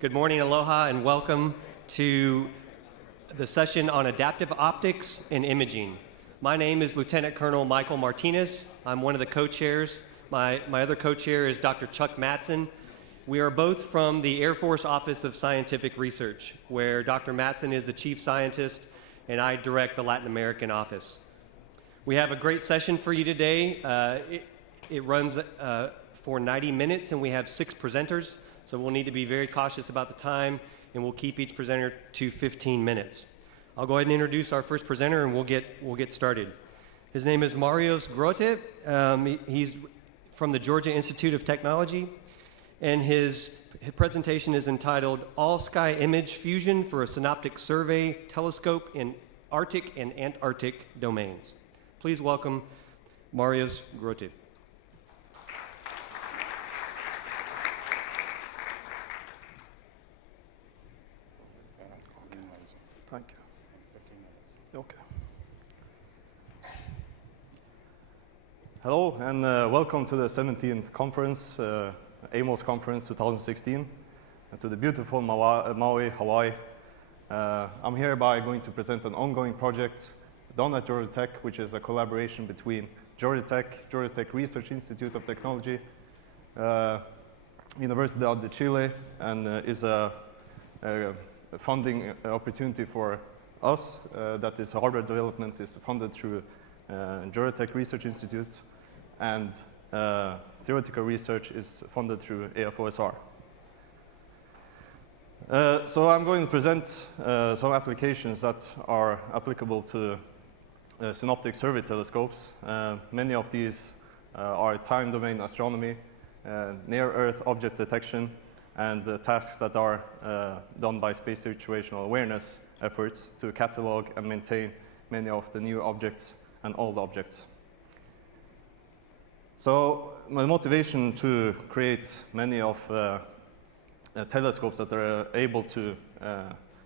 Good morning, aloha, and welcome to the session on adaptive optics and imaging. My name is Lieutenant Colonel Michael Martinez. I'm one of the co-chairs. My other co-chair is Dr. Chuck Mattson. We are both from the Air Force Office of Scientific Research, where Dr. Mattson is the chief scientist and I direct the Latin American office. We have a great session for you today. It runs for 90 minutes and we have 6 presenters, so we'll need to be very cautious about the time and we'll keep each presenter to 15 minutes. I'll go ahead and introduce our first presenter and we'll get started. His name is Mariusz Grotte. He's from the Georgia Institute of Technology, and his presentation is entitled All-Sky Image Fusion for a Synoptic Survey Telescope in Arctic and Antarctic Domains. Please welcome Mariusz Grotte. Thank you. Okay. Hello, and welcome to the 17th conference, AMOS conference 2016, to the beautiful Maui, Hawaii. I'm hereby going to present an ongoing project done at Georgia Tech, which is a collaboration between Georgia Tech Research Institute of Technology, Universidad de Chile, and is a funding opportunity for us. That is, hardware development is funded through Georgia Tech Research Institute, and theoretical research is funded through AFOSR. So I'm going to present some applications that are applicable to synoptic survey telescopes. Many of these are time domain astronomy, near-Earth object detection, and tasks that are done by space situational awareness efforts to catalog and maintain many of the new objects and old objects. So my motivation to create many of telescopes that are able to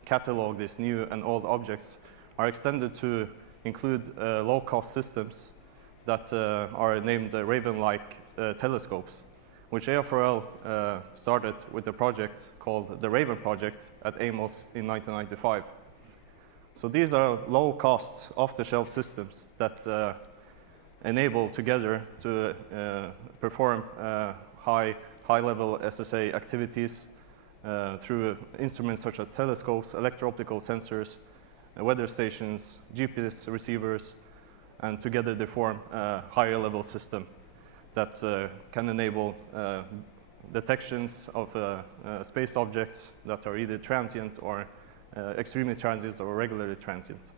catalog these new and old objects are extended to include low-cost systems that are named Raven-like telescopes, which AFRL started with a project called the Raven Project at AMOS in 1995. So these are low-cost, off-the-shelf systems that enable together to perform high-level SSA activities through instruments such as telescopes, electro-optical sensors, weather stations, GPS receivers, and together they form a higher-level system that can enable detections of space objects that are either transient or extremely transient or regularly transient.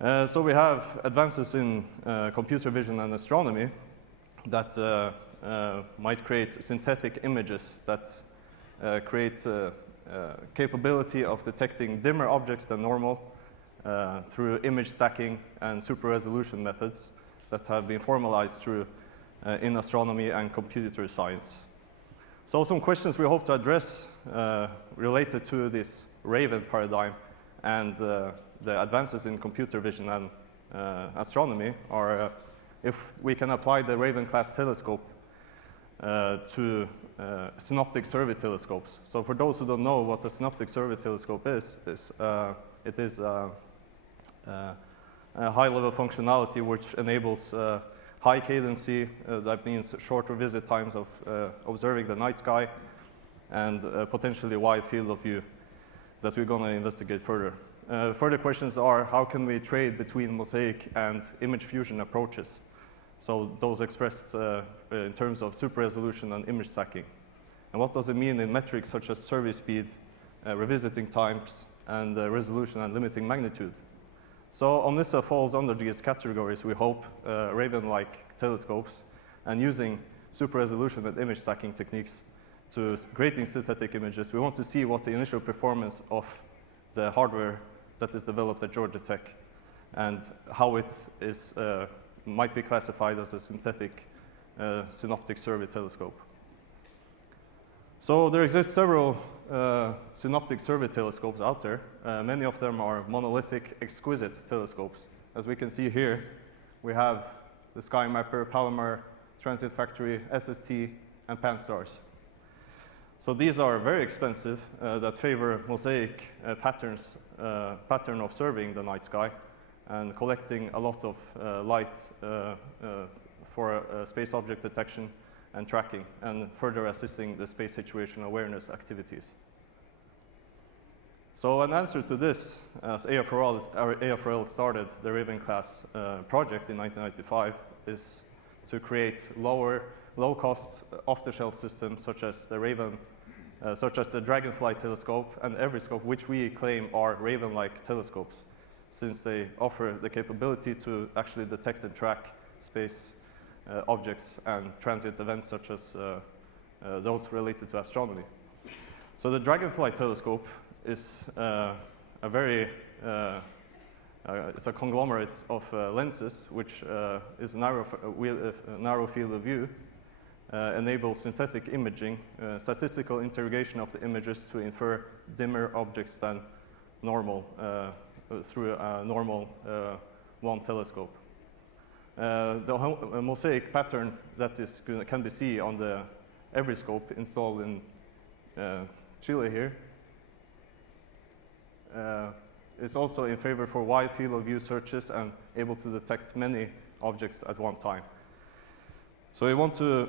So we have advances in computer vision and astronomy that might create synthetic images that create capability of detecting dimmer objects than normal through image stacking and super resolution methods that have been formalized through in astronomy and computer science. So some questions we hope to address related to this Raven paradigm and the advances in computer vision and astronomy are if we can apply the Raven-class telescope to synoptic survey telescopes. So for those who don't know what a synoptic survey telescope is it is a high-level functionality which enables high cadency, that means shorter visit times of observing the night sky, and potentially wide field of view that we're going to investigate further. Further questions are, how can we trade between mosaic and image fusion approaches? So those expressed in terms of super resolution and image stacking. And what does it mean in metrics such as survey speed, revisiting times, and resolution and limiting magnitude? So OMNISA falls under these categories, we hope, Raven-like telescopes, and using super resolution and image stacking techniques to creating synthetic images. We want to see what the initial performance of the hardware that is developed at Georgia Tech and how it is, might be classified as a synthetic synoptic survey telescope. So there exist several synoptic survey telescopes out there. Many of them are monolithic, exquisite telescopes. As we can see here, we have the SkyMapper, Palomar, Transit Factory, SST, and PanSTARRS. So these are very expensive that favor mosaic pattern of surveying the night sky and collecting a lot of light for space object detection and tracking, and further assisting the space situation awareness activities. So an answer to this, as AFRL started the Raven class project in 1995, is to create low-cost, off-the-shelf systems such as the Dragonfly telescope and Everyscope, which we claim are Raven-like telescopes, since they offer the capability to actually detect and track space objects and transient events such as those related to astronomy. So the Dragonfly telescope is it's a conglomerate of lenses, which is a narrow field of view, enables synthetic imaging, statistical interrogation of the images to infer dimmer objects than normal through a normal one telescope. The mosaic pattern that can be seen on the Everyscope installed in Chile here is also in favor for wide field of view searches and able to detect many objects at one time. So we want to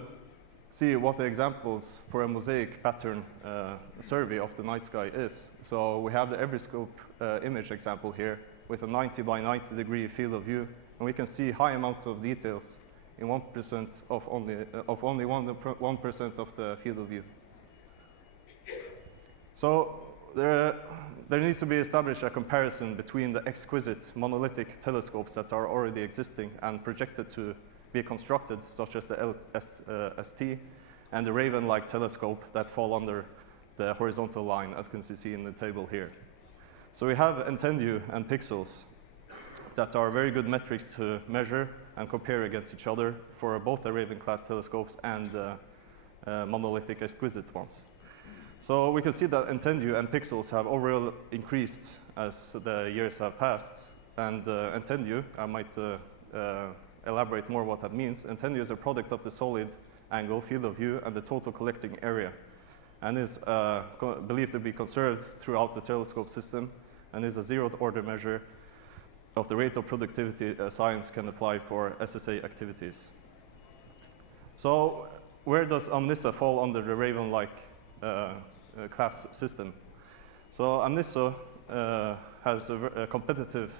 see what the examples for a mosaic pattern survey of the night sky is. So we have the Everyscope image example here with a 90 by 90 degree field of view, and we can see high amounts of details in 1% of only 1% of the field of view. So there needs to be established a comparison between the exquisite monolithic telescopes that are already existing and projected to be constructed, such as the LST, and the Raven-like telescope that fall under the horizontal line, as can be seen in the table here. So we have Entendu and pixels that are very good metrics to measure and compare against each other for both the Raven-class telescopes and monolithic exquisite ones. So we can see that Entendu and pixels have overall increased as the years have passed. And Entendu, I might elaborate more what that means. Entendu is a product of the solid angle, field of view, and the total collecting area, and is believed to be conserved throughout the telescope system, and is a zeroth order measure of the rate of productivity science can apply for SSA activities. So where does Amnissa fall under the Raven-like class system? So Amnissa has a competitive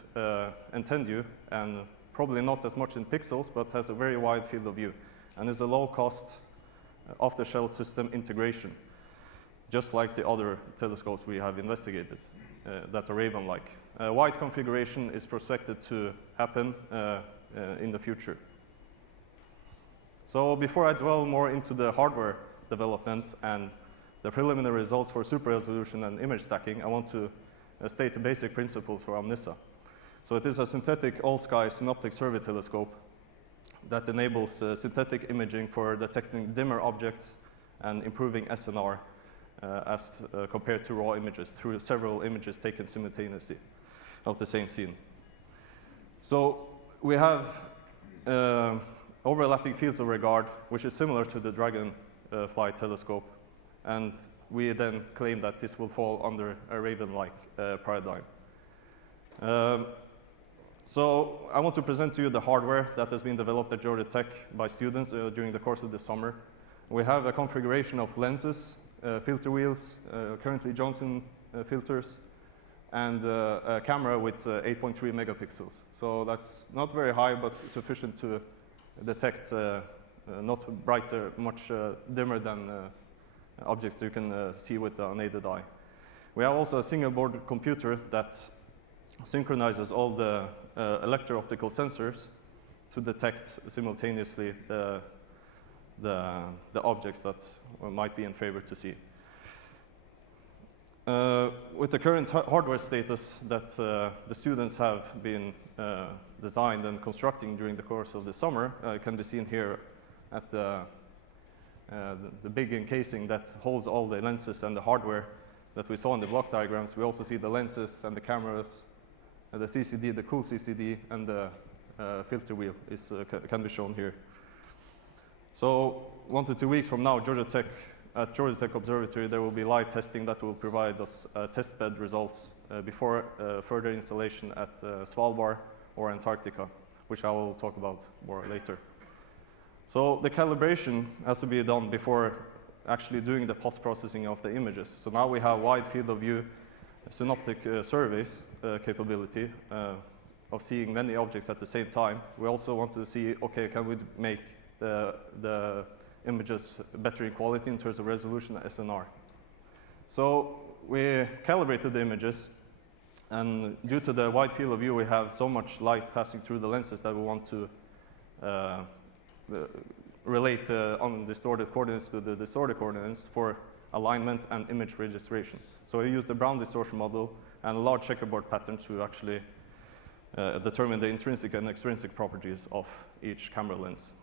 Entendu, and probably not as much in pixels, but has a very wide field of view, and is a low-cost, off-the-shelf system integration, just like the other telescopes we have investigated that are Raven-like. Wide configuration is prospected to happen in the future. So before I dwell more into the hardware development and the preliminary results for super resolution and image stacking, I want to state the basic principles for Amnissa. So it is a synthetic all-sky synoptic survey telescope that enables synthetic imaging for detecting dimmer objects and improving SNR as compared to raw images through several images taken simultaneously of the same scene. So we have overlapping fields of regard, which is similar to the Dragonfly telescope, and we then claim that this will fall under a Raven-like paradigm. So I want to present to you the hardware that has been developed at Georgia Tech by students during the course of the summer. We have a configuration of lenses, filter wheels, currently Johnson filters, and a camera with 8.3 megapixels. So that's not very high, but sufficient to detect not brighter, much dimmer than objects you can see with the unaided eye. We have also a single board computer that synchronizes all the electro-optical sensors to detect simultaneously the objects that might be in favor to see. With the current hardware status that the students have been designed and constructing during the course of the summer, can be seen here at the big encasing that holds all the lenses and the hardware that we saw in the block diagrams. We also see the lenses and the cameras, the CCD, the cool CCD, and the filter wheel can be shown here. So 1 to 2 weeks from now, Georgia Tech at Georgia Tech Observatory, there will be live testing that will provide us testbed results before further installation at Svalbard or Antarctica, which I will talk about more later. So the calibration has to be done before actually doing the post-processing of the images. So now we have wide field of view synoptic surveys capability of seeing many objects at the same time. We also want to see, okay, can we make the images better in quality in terms of resolution and SNR. So we calibrated the images, and due to the wide field of view, we have so much light passing through the lenses that we want to relate undistorted coordinates to the distorted coordinates for alignment and image registration. So we use the Brown distortion model and a large checkerboard pattern to actually determine the intrinsic and extrinsic properties of each camera lens.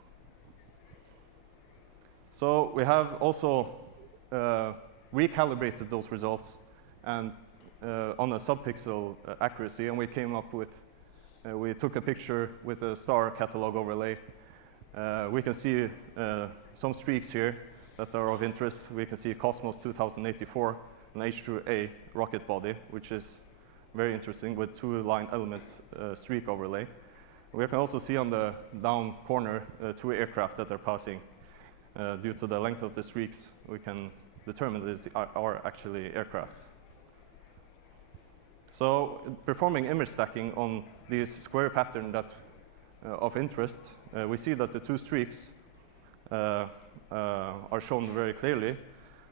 So we have also recalibrated those results and on a subpixel accuracy, and we came up with, we took a picture with a star catalog overlay. We can see some streaks here that are of interest. We can see Cosmos 2084, an H2A rocket body, which is very interesting with two-line element streak overlay. We can also see on the down corner two aircraft that are passing. Due to the length of the streaks, we can determine these are actually aircraft. So performing image stacking on this square pattern that of interest, we see that the two streaks are shown very clearly,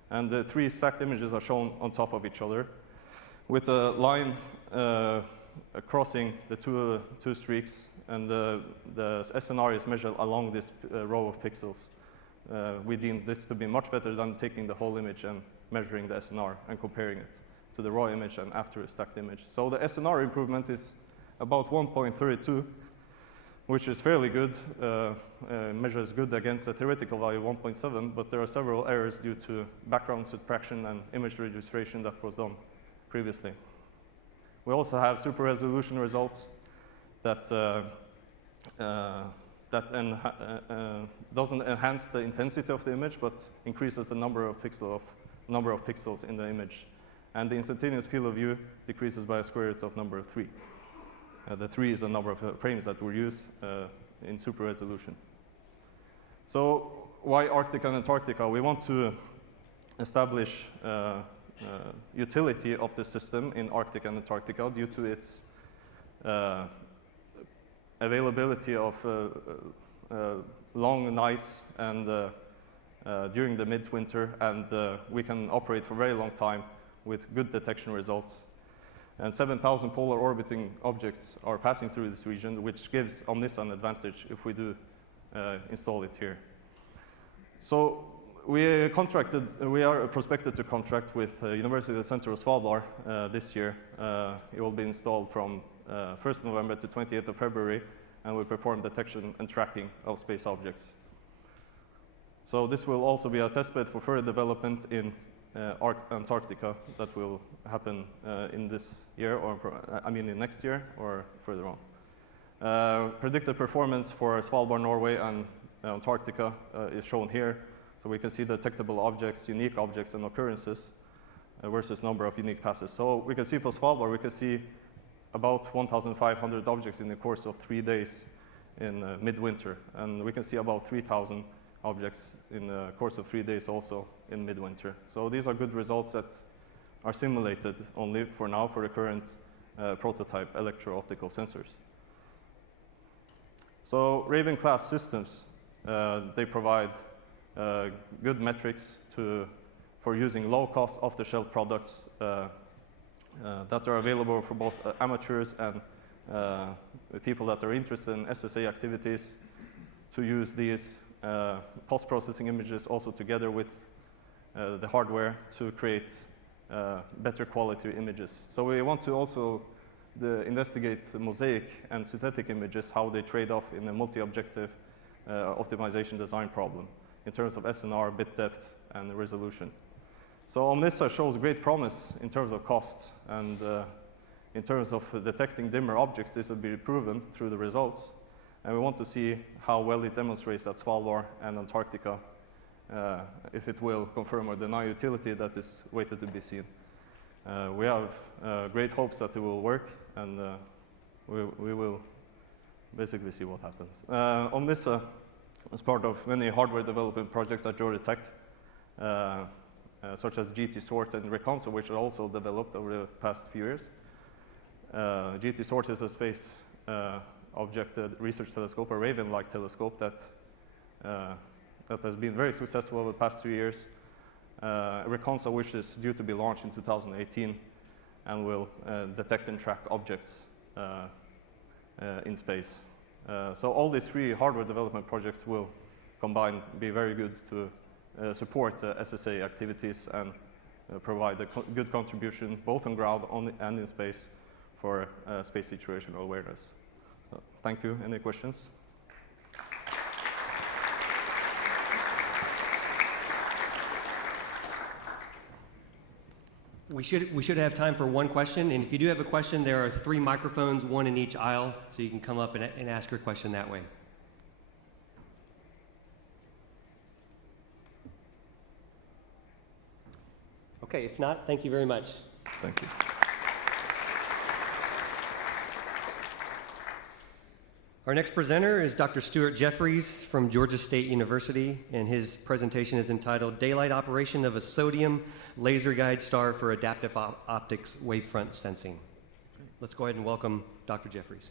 and the three stacked images are shown on top of each other, with a line crossing the two streaks, and the SNR is measured along this row of pixels. We deem this to be much better than taking the whole image and measuring the SNR and comparing it to the raw image and after a stacked image. So the SNR improvement is about 1.32, which is fairly good, measures good against a theoretical value of 1.7, but there are several errors due to background subtraction and image registration that was done previously. We also have super resolution results that doesn't enhance the intensity of the image, but increases the number of pixels in the image. And the instantaneous field of view decreases by a square root of number 3. The 3 is a number of frames that were used in super resolution. So why Arctic and Antarctica? We want to establish utility of the system in Arctic and Antarctica due to its availability of long nights and during the midwinter, and we can operate for a very long time with good detection results. And 7,000 polar orbiting objects are passing through this region, which gives Omnis an advantage if we do install it here. So we are prospected to contract with University of the Center of Svalbard this year. It will be installed from 1st November to 28th of February, and will perform detection and tracking of space objects. So this will also be a testbed for further development in Antarctica that will happen in this year, or in next year or further on. Predicted performance for Svalbard, Norway, and Antarctica is shown here. So we can see detectable objects, unique objects, and occurrences versus number of unique passes. So we can see for Svalbard, we can see about 1,500 objects in the course of 3 days in midwinter. And we can see about 3,000 objects in the course of 3 days also in midwinter. So these are good results that are simulated only for now for the current prototype electro-optical sensors. So Raven class systems, they provide good metrics for using low-cost off-the-shelf products that are available for both amateurs and people that are interested in SSA activities to use these post-processing images also together with the hardware to create better quality images. So we want to also investigate mosaic and synthetic images, how they trade off in a multi-objective optimization design problem in terms of SNR, bit depth, and resolution. So Omnissa shows great promise in terms of cost, and in terms of detecting dimmer objects, this will be proven through the results. And we want to see how well it demonstrates at Svalbard and Antarctica If it will confirm or deny utility, that is waited to be seen. We have great hopes that it will work, and we will basically see what happens. On this, as part of many hardware development projects at Georgia Tech, such as GT-SORT and Reconso, which are also developed over the past few years. GT-SORT is a space object research telescope, a Raven-like telescope that has been very successful over the past 2 years. Reconso, which is due to be launched in 2018 and will detect and track objects in space. So all these 3 hardware development projects will combined be very good to support SSA activities and provide a good contribution both on ground and in space for space situational awareness. Thank you. Any questions? We should have time for one question, and if you do have a question, there are 3 microphones, 1 in each aisle, so you can come up and ask your question that way. Okay, if not, thank you very much. Thank you. Our next presenter is Dr. Stuart Jefferies from Georgia State University, and his presentation is entitled Daylight Operation of a Sodium Laser Guide Star for Adaptive Optics Wavefront Sensing. Let's go ahead and welcome Dr. Jefferies.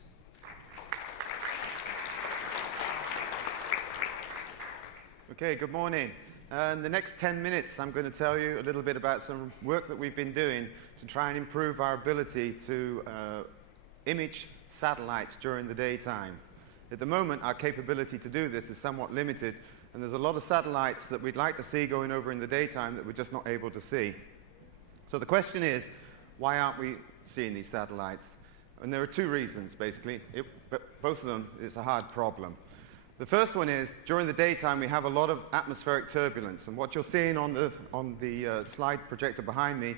Okay, good morning. In the next 10 minutes, I'm going to tell you a little bit about some work that we've been doing to try and improve our ability to image satellites during the daytime. At the moment, our capability to do this is somewhat limited, and there's a lot of satellites that we'd like to see going over in the daytime that we're just not able to see. So the question is, why aren't we seeing these satellites? And there are 2 reasons, basically, but both of them, it's a hard problem. The first one is, during the daytime, we have a lot of atmospheric turbulence, and what you're seeing on the slide projector behind me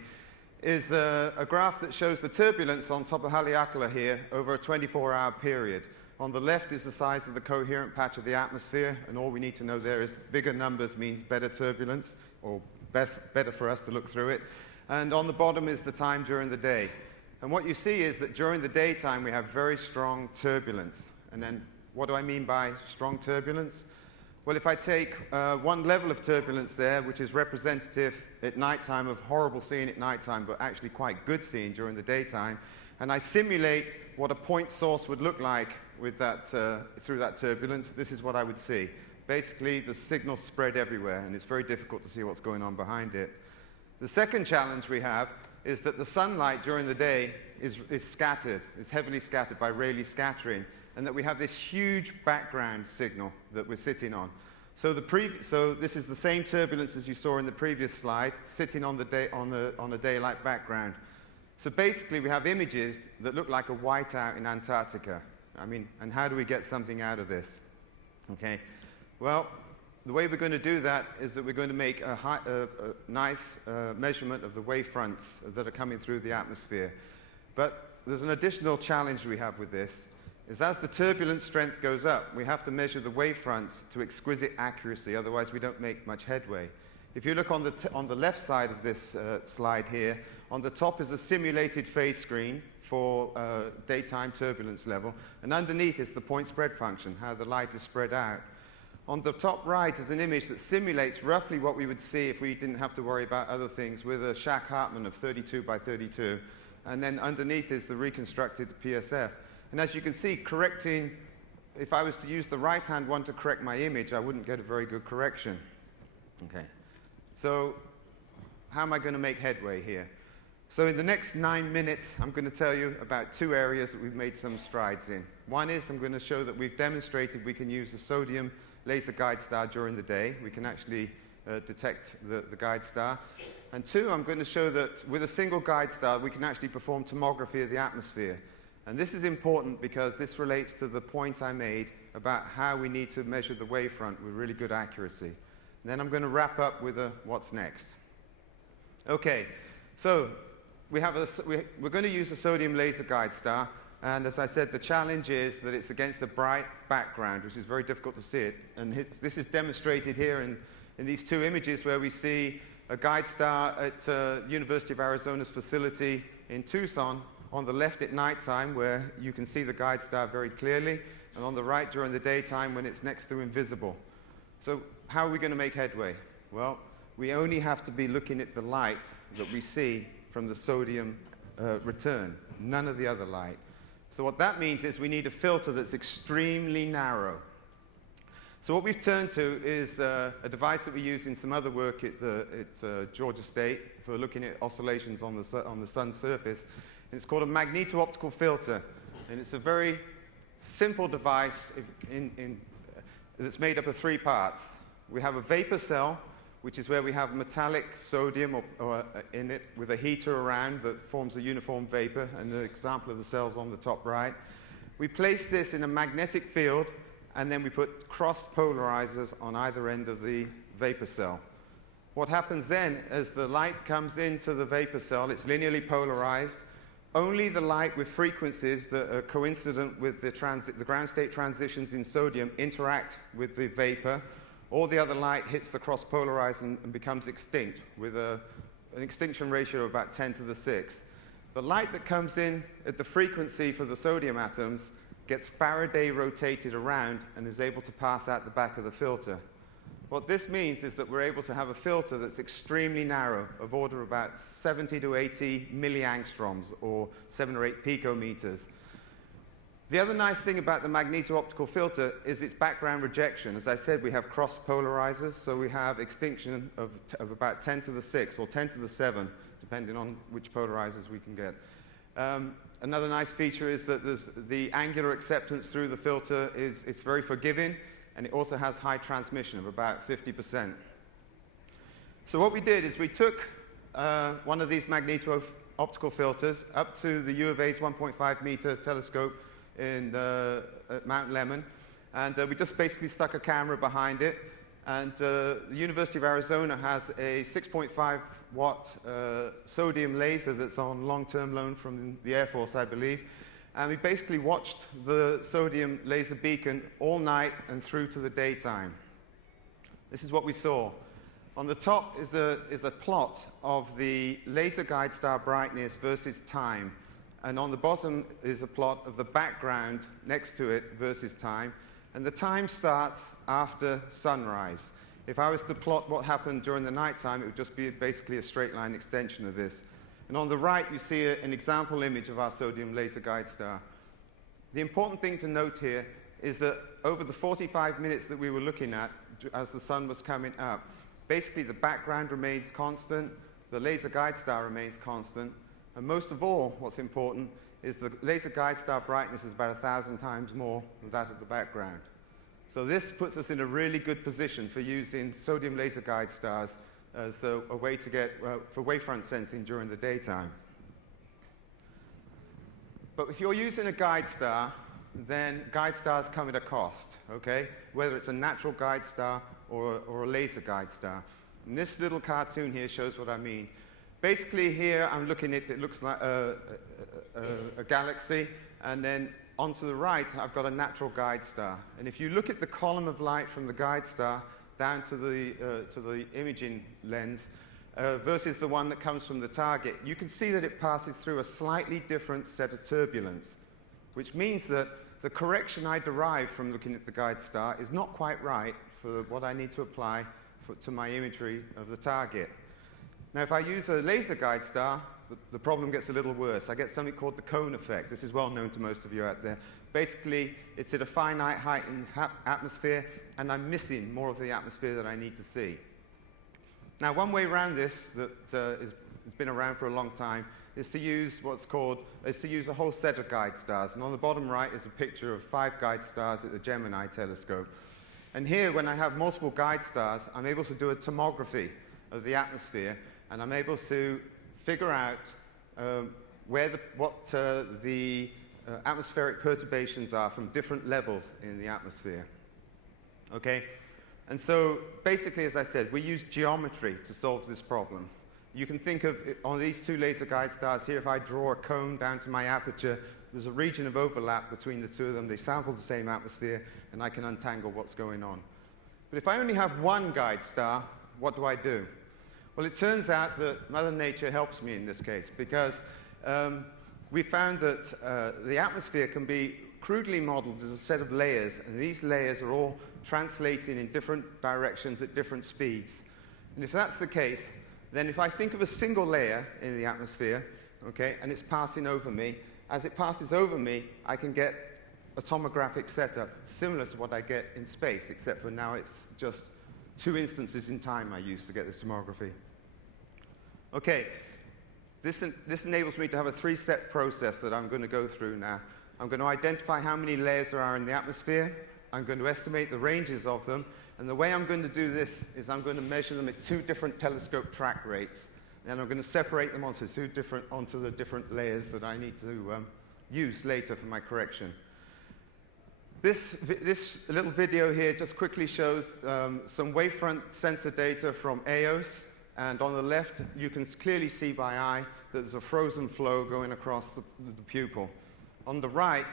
is a graph that shows the turbulence on top of Haleakala here over a 24-hour period. On the left is the size of the coherent patch of the atmosphere, and all we need to know there is bigger numbers means better turbulence, or better for us to look through it. And on the bottom is the time during the day. And what you see is that during the daytime we have very strong turbulence. And then what do I mean by strong turbulence? Well, if I take one level of turbulence there, which is representative at nighttime of horrible seeing at nighttime, but actually quite good seeing during the daytime, and I simulate what a point source would look like with that, through that turbulence, this is what I would see. Basically, the signals spread everywhere, and it's very difficult to see what's going on behind it. The second challenge we have is that the sunlight during the day is scattered, is heavily scattered by Rayleigh scattering, and that we have this huge background signal that we're sitting on. So this is the same turbulence as you saw in the previous slide, sitting on a daylight background. So basically, we have images that look like a whiteout in Antarctica. I mean, and how do we get something out of this? Okay, well, the way we're going to do that is that we're going to make a nice measurement of the wavefronts that are coming through the atmosphere. But there's an additional challenge we have with this, is as the turbulence strength goes up, we have to measure the wavefronts to exquisite accuracy, otherwise we don't make much headway. If you look on the left side of this slide here, on the top is a simulated phase screen for daytime turbulence level, and underneath is the point spread function, how the light is spread out. On the top right is an image that simulates roughly what we would see if we didn't have to worry about other things with a Shack-Hartman of 32 by 32, and then underneath is the reconstructed PSF. And as you can see, correcting, if I was to use the right-hand one to correct my image, I wouldn't get a very good correction. Okay. So how am I going to make headway here? So in the next 9 minutes, I'm going to tell you about 2 areas that we've made some strides in. One is I'm going to show that we've demonstrated we can use a sodium laser guide star during the day. We can actually detect the guide star. And 2, I'm going to show that with a single guide star, we can actually perform tomography of the atmosphere. And this is important because this relates to the point I made about how we need to measure the wavefront with really good accuracy. And then I'm going to wrap up with a what's next. Okay, so we're going to use a sodium laser guide star. And as I said, the challenge is that it's against a bright background, which is very difficult to see it. And this is demonstrated here in these two images where we see a guide star at University of Arizona's facility in Tucson, on the left at nighttime where you can see the guide star very clearly, and on the right during the daytime when it's next to invisible. So how are we going to make headway? Well, we only have to be looking at the light that we see from the sodium return, none of the other light. So what that means is we need a filter that's extremely narrow. So what we've turned to is a device that we use in some other work at Georgia State for looking at oscillations on the sun's surface. And it's called a magneto-optical filter. And it's a very simple device that's made up of three parts. We have a vapor cell, which is where we have metallic sodium in it with a heater around that forms a uniform vapor, and the example of the cell's on the top right. We place this in a magnetic field, and then we put crossed polarizers on either end of the vapor cell. What happens then, as the light comes into the vapor cell, it's linearly polarized. Only the light with frequencies that are coincident with the ground state transitions in sodium interact with the vapor. All the other light hits the cross-polarized and becomes extinct with an extinction ratio of about 10 to the 6. The light that comes in at the frequency for the sodium atoms gets Faraday rotated around and is able to pass out the back of the filter. What this means is that we're able to have a filter that's extremely narrow, of order about 70 to 80 milliangstroms, or 7 or 8 picometers. The other nice thing about the magneto-optical filter is its background rejection. As I said, we have cross polarizers, so we have extinction of about 10 to the 6 or 10 to the 7, depending on which polarizers we can get. Another nice feature is that the angular acceptance through the filter it's very forgiving, and it also has high transmission of about 50%. So what we did is we took one of these magneto-optical filters up to the U of A's 1.5 meter telescope at Mount Lemmon, and we just basically stuck a camera behind it, and the University of Arizona has a 6.5 watt sodium laser that's on long-term loan from the Air Force, I believe, and we basically watched the sodium laser beacon all night and through to the daytime. This is what we saw. On the top is a plot of the laser guide star brightness versus time. And on the bottom is a plot of the background next to it versus time. And the time starts after sunrise. If I was to plot what happened during the nighttime, it would just be basically a straight line extension of this. And on the right, you see an example image of our sodium laser guide star. The important thing to note here is that over the 45 minutes that we were looking at as the sun was coming up, basically the background remains constant, the laser guide star remains constant, and most of all, what's important is the laser guide star brightness is about 1,000 times more than that of the background. So this puts us in a really good position for using sodium laser guide stars as a way to get for wavefront sensing during the daytime. But if you're using a guide star, then guide stars come at a cost, okay? Whether it's a natural guide star or a laser guide star. And this little cartoon here shows what I mean. Basically here I'm looking at, it looks like a galaxy, and then onto the right I've got a natural guide star. And if you look at the column of light from the guide star down to the imaging lens versus the one that comes from the target, you can see that it passes through a slightly different set of turbulence, which means that the correction I derive from looking at the guide star is not quite right for what I need to apply to my imagery of the target. Now, if I use a laser guide star, the problem gets a little worse. I get something called the cone effect. This is well known to most of you out there. Basically, it's at a finite height in atmosphere, and I'm missing more of the atmosphere that I need to see. Now, one way around this that has been around for a long time is to use a whole set of guide stars. And on the bottom right is a picture of 5 guide stars at the Gemini telescope. And here, when I have multiple guide stars, I'm able to do a tomography of the atmosphere, and I'm able to figure out what the atmospheric perturbations are from different levels in the atmosphere. Okay? And so basically, as I said, we use geometry to solve this problem. You can think of it, on these 2 laser guide stars here, if I draw a cone down to my aperture, there's a region of overlap between the 2 of them. They sample the same atmosphere, and I can untangle what's going on. But if I only have one guide star, what do I do? Well, it turns out that Mother Nature helps me in this case, because we found that the atmosphere can be crudely modeled as a set of layers, and these layers are all translating in different directions at different speeds. And if that's the case, then if I think of a single layer in the atmosphere, okay, and it's passing over me, as it passes over me, I can get a tomographic setup similar to what I get in space, except for now it's just 2 instances in time I use to get this tomography. Okay, this enables me to have a 3-step process that I'm going to go through now. I'm going to identify how many layers there are in the atmosphere. I'm going to estimate the ranges of them. And the way I'm going to do this is I'm going to measure them at 2 different telescope track rates. And I'm going to separate them onto the different layers that I need to use later for my correction. This little video here just quickly shows some wavefront sensor data from AMOS. And on the left, you can clearly see by eye that there's a frozen flow going across the pupil. On the right,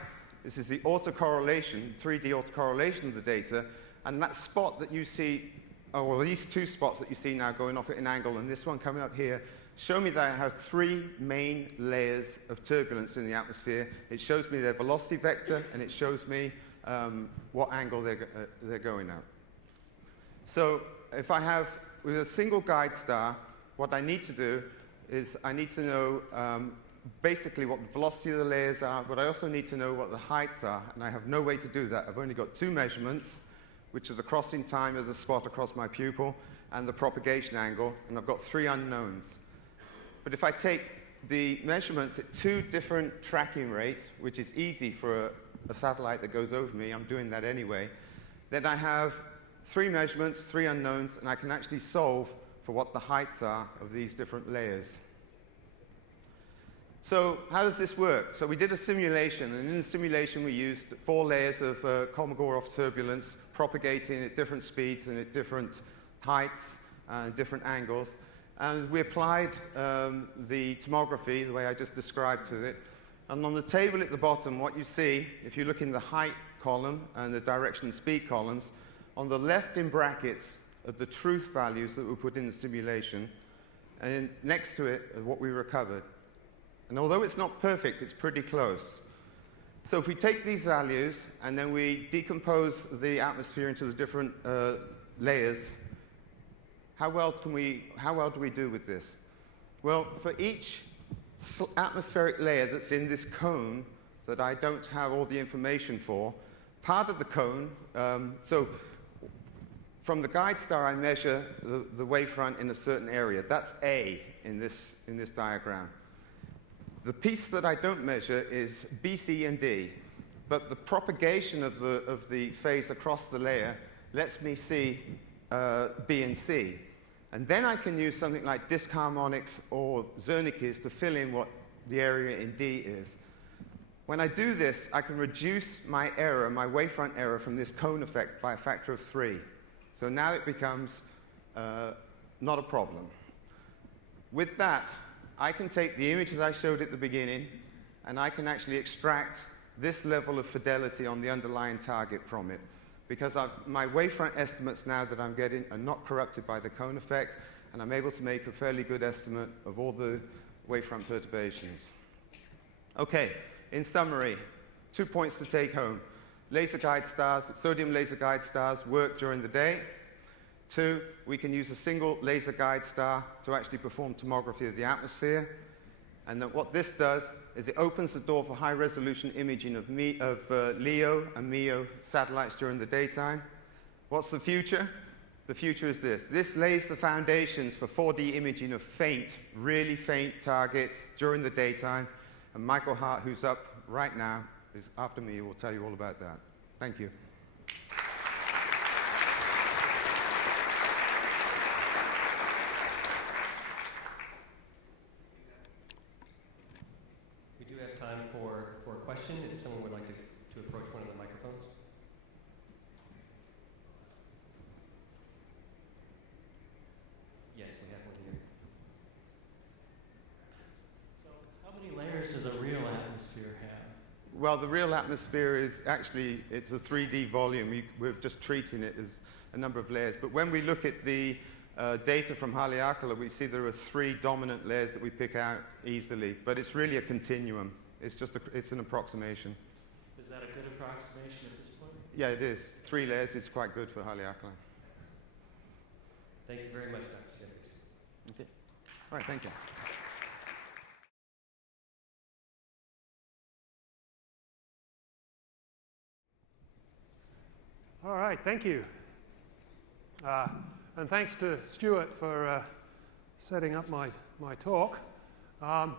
this is the autocorrelation, 3D autocorrelation of the data. And that spot that you see, well, these 2 spots that you see now going off at an angle, and this one coming up here, show me that I have 3 main layers of turbulence in the atmosphere. It shows me their velocity vector, and it shows me what angle they're going at. So if I have, with a single guide star, what I need to do is I need to know basically what the velocity of the layers are, but I also need to know what the heights are, and I have no way to do that. I've only got 2 measurements, which are the crossing time of the spot across my pupil and the propagation angle, and I've got 3 unknowns. But if I take the measurements at 2 different tracking rates, which is easy for a satellite that goes over me, I'm doing that anyway, then I have 3 measurements, 3 unknowns, and I can actually solve for what the heights are of these different layers. So how does this work? So we did a simulation, and in the simulation we used 4 layers of Kolmogorov turbulence propagating at different speeds and at different heights and different angles. And we applied the tomography the way I just described to it. And on the table at the bottom, what you see, if you look in the height column and the direction and speed columns, on the left in brackets are the truth values that were put in the simulation, and next to it are what we recovered. And although it's not perfect, it's pretty close. So if we take these values and then we decompose the atmosphere into the different layers, how well do we do with this? Well, for each atmospheric layer that's in this cone that I don't have all the information for, part of the cone, so from the guide star I measure the wavefront in a certain area. That's A in this diagram. The piece that I don't measure is B, C, and D, but the propagation of the phase across the layer lets me see B and C. And then I can use something like disk harmonics or Zernicke's to fill in what the area in D is. When I do this, I can reduce my error, my wavefront error from this cone effect by a factor of 3. So now it becomes not a problem. With that, I can take the image that I showed at the beginning, and I can actually extract this level of fidelity on the underlying target from it, because my wavefront estimates now that I'm getting are not corrupted by the cone effect, and I'm able to make a fairly good estimate of all the wavefront perturbations. Okay, in summary, 2 points to take home. Laser guide stars, sodium laser guide stars work during the day. 2, we can use a single laser guide star to actually perform tomography of the atmosphere. And that what this does is it opens the door for high-resolution imaging of LEO and MEO satellites during the daytime. What's the future? The future is this. This lays the foundations for 4D imaging of faint, really faint targets during the daytime. And Michael Hart, who's up right now, is after me, will tell you all about that. Thank you. We do have time for a question, if someone would like to approach one of the microphones. Yes, we have one here. So how many layers does a real atmosphere have? Well, the real atmosphere is actually, it's a 3D volume. We're just treating it as a number of layers. But when we look at the data from Haleakala, we see there are 3 dominant layers that we pick out easily. But it's really a continuum. It's just it's an approximation. Is that a good approximation at this point? Yeah, it is. 3 layers is quite good for Haleakala. Thank you very much, Dr. Jefferies. Okay. All right, thank you. All right, thank you. And thanks to Stuart for setting up my talk. The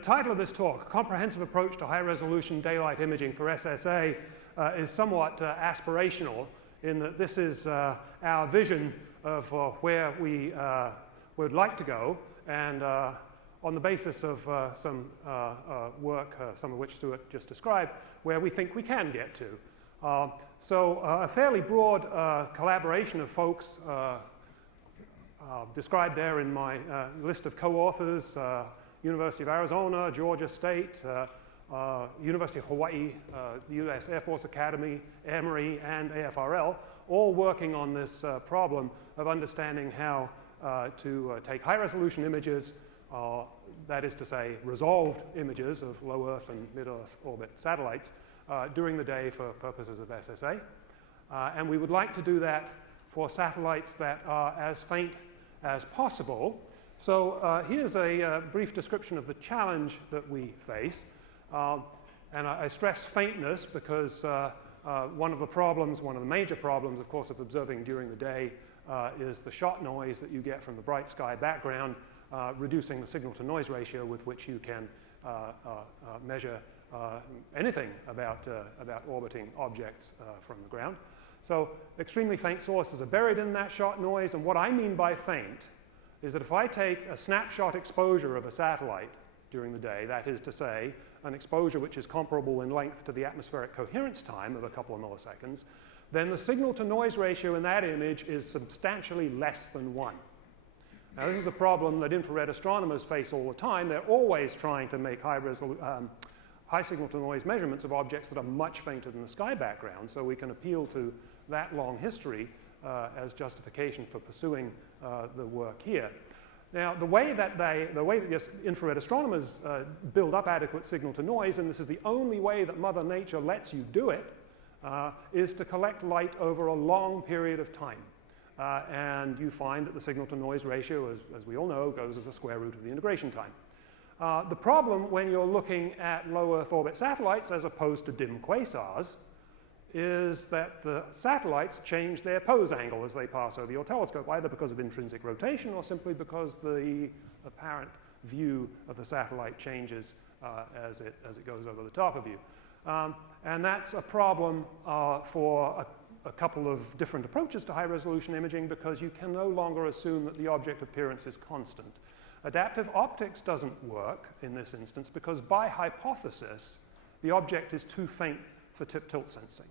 title of this talk, Comprehensive Approach to High-Resolution Daylight Imaging for SSA, is somewhat aspirational in that this is our vision of where we would like to go, and on the basis of some work, some of which Stuart just described, where we think we can get to. A fairly broad collaboration of folks described there in my list of co-authors, University of Arizona, Georgia State, University of Hawaii, the U.S. Air Force Academy, Emory, and AFRL, all working on this problem of understanding how to take high-resolution images, that is to say, resolved images of low Earth and mid-Earth orbit satellites during the day for purposes of SSA. And we would like to do that for satellites that are as faint as possible. So here's a brief description of the challenge that we face. And I stress faintness because one of the major problems, of course, of observing during the day is the shot noise that you get from the bright sky background, reducing the signal-to-noise ratio with which you can measure anything about orbiting objects from the ground. So extremely faint sources are buried in that shot noise, and what I mean by faint is that if I take a snapshot exposure of a satellite during the day, that is to say, an exposure which is comparable in length to the atmospheric coherence time of a couple of milliseconds, then the signal-to-noise ratio in that image is substantially less than 1. Now, this is a problem that infrared astronomers face all the time. They're always trying to make high signal-to-noise measurements of objects that are much fainter than the sky background, so we can appeal to that long history as justification for pursuing the work here. Now, the way that infrared astronomers build up adequate signal-to-noise, and this is the only way that Mother Nature lets you do it, is to collect light over a long period of time. And you find that the signal-to-noise ratio, as we all know, goes as a square root of the integration time. The problem when you're looking at low Earth orbit satellites as opposed to dim quasars is that the satellites change their pose angle as they pass over your telescope, either because of intrinsic rotation or simply because the apparent view of the satellite changes as it goes over the top of you. And that's a problem for a couple of different approaches to high-resolution imaging because you can no longer assume that the object appearance is constant. Adaptive optics doesn't work in this instance because by hypothesis, the object is too faint for tip-tilt sensing.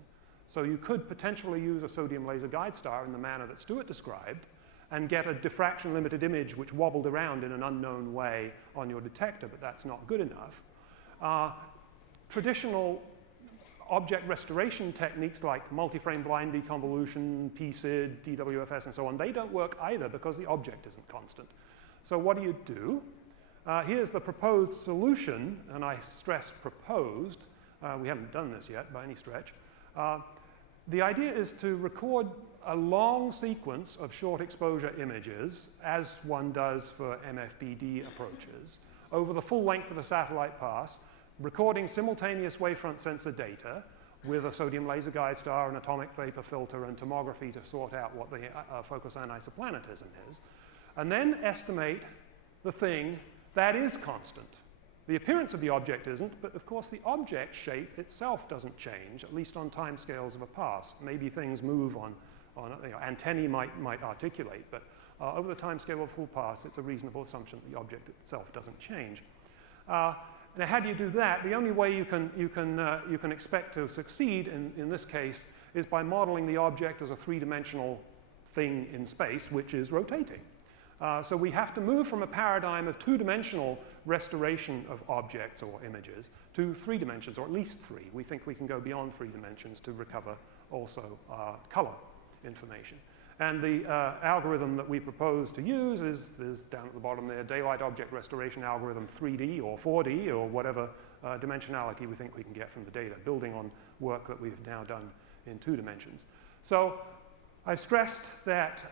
So you could potentially use a sodium laser guide star in the manner that Stuart described and get a diffraction-limited image which wobbled around in an unknown way on your detector, but that's not good enough. Traditional object restoration techniques like multi-frame blind deconvolution, PSID, DWFS, and so on, they don't work either because the object isn't constant. So what do? Here's the proposed solution, and I stress proposed. We haven't done this yet by any stretch. The idea is to record a long sequence of short exposure images, as one does for MFBD approaches, over the full length of a satellite pass, recording simultaneous wavefront sensor data with a sodium laser guide star, an atomic vapor filter, and tomography to sort out what the focus on isoplanetism is, and then estimate the thing that is constant. The appearance of the object isn't, but of course the object shape itself doesn't change, at least on time scales of a pass. Maybe things move on antennae might articulate, but over the time scale of a full pass, it's a reasonable assumption that the object itself doesn't change. Now, how do you do that? The only way you can expect to succeed in this case is by modeling the object as a three-dimensional thing in space, which is rotating. So we have to move from a paradigm of two-dimensional restoration of objects or images to 3 dimensions, or at least 3. We think we can go beyond 3 dimensions to recover also color information. And the algorithm that we propose to use is down at the bottom there, daylight object restoration algorithm 3D or 4D or whatever dimensionality we think we can get from the data, building on work that we've now done in 2 dimensions. So I've stressed that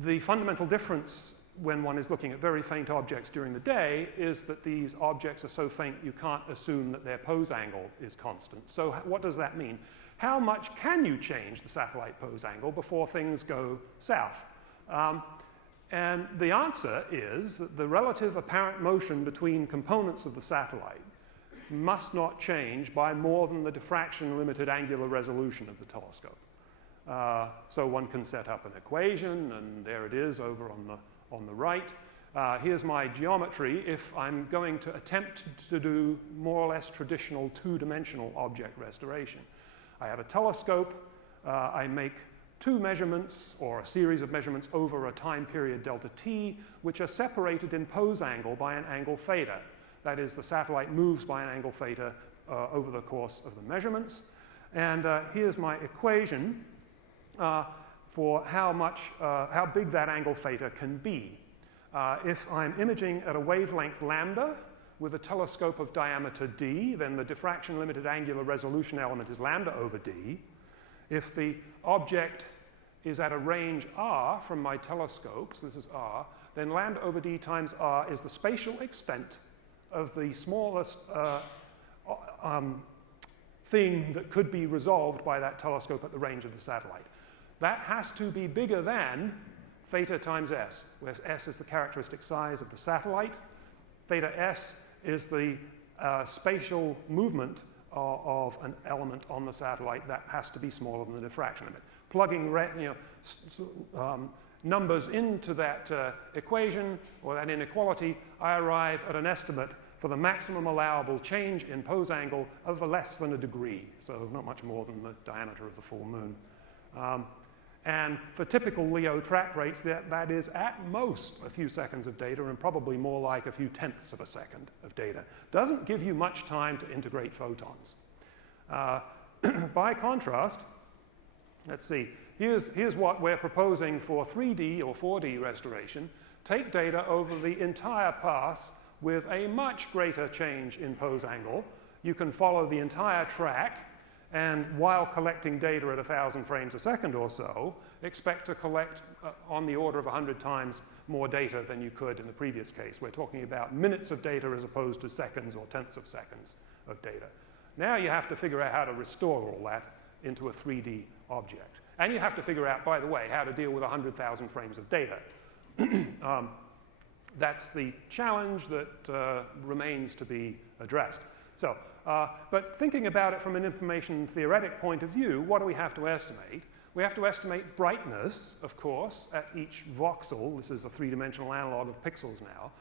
the fundamental difference when one is looking at very faint objects during the day is that these objects are so faint you can't assume that their pose angle is constant. So what does that mean? How much can you change the satellite pose angle before things go south? And the answer is that the relative apparent motion between components of the satellite must not change by more than the diffraction-limited angular resolution of the telescope. So one can set up an equation, and there it is over on the right. Here's my geometry if I'm going to attempt to do more or less traditional 2-dimensional object restoration. I have a telescope. I make 2 measurements, or a series of measurements over a time period delta t, which are separated in pose angle by an angle theta. That is, the satellite moves by an angle theta over the course of the measurements. And here's my equation for how big that angle theta can be. If I'm imaging at a wavelength lambda with a telescope of diameter d, then the diffraction-limited angular resolution element is lambda over d. If the object is at a range r from my telescope, so this is r, then lambda over d times r is the spatial extent of the smallest thing that could be resolved by that telescope at the range of the satellite. That has to be bigger than theta times s, where s is the characteristic size of the satellite. Theta s is the spatial movement of an element on the satellite that has to be smaller than the diffraction limit. Plugging numbers into that equation or that inequality, I arrive at an estimate for the maximum allowable change in pose angle of less than a degree, so not much more than the diameter of the full moon. And for typical LEO track rates, that is at most a few seconds of data and probably more like a few tenths of a second of data. Doesn't give you much time to integrate photons. By contrast, let's see, here's what we're proposing for 3D or 4D restoration. Take data over the entire path with a much greater change in pose angle. You can follow the entire track, and while collecting data at 1,000 frames a second or so, expect to collect on the order of 100 times more data than you could in the previous case. We're talking about minutes of data as opposed to seconds or tenths of seconds of data. Now you have to figure out how to restore all that into a 3D object. And you have to figure out, by the way, how to deal with 100,000 frames of data. That's the challenge that remains to be addressed. So, but thinking about it from an information theoretic point of view, what do we have to estimate? We have to estimate brightness, of course, at each voxel. This is a 3-dimensional analog of pixels now.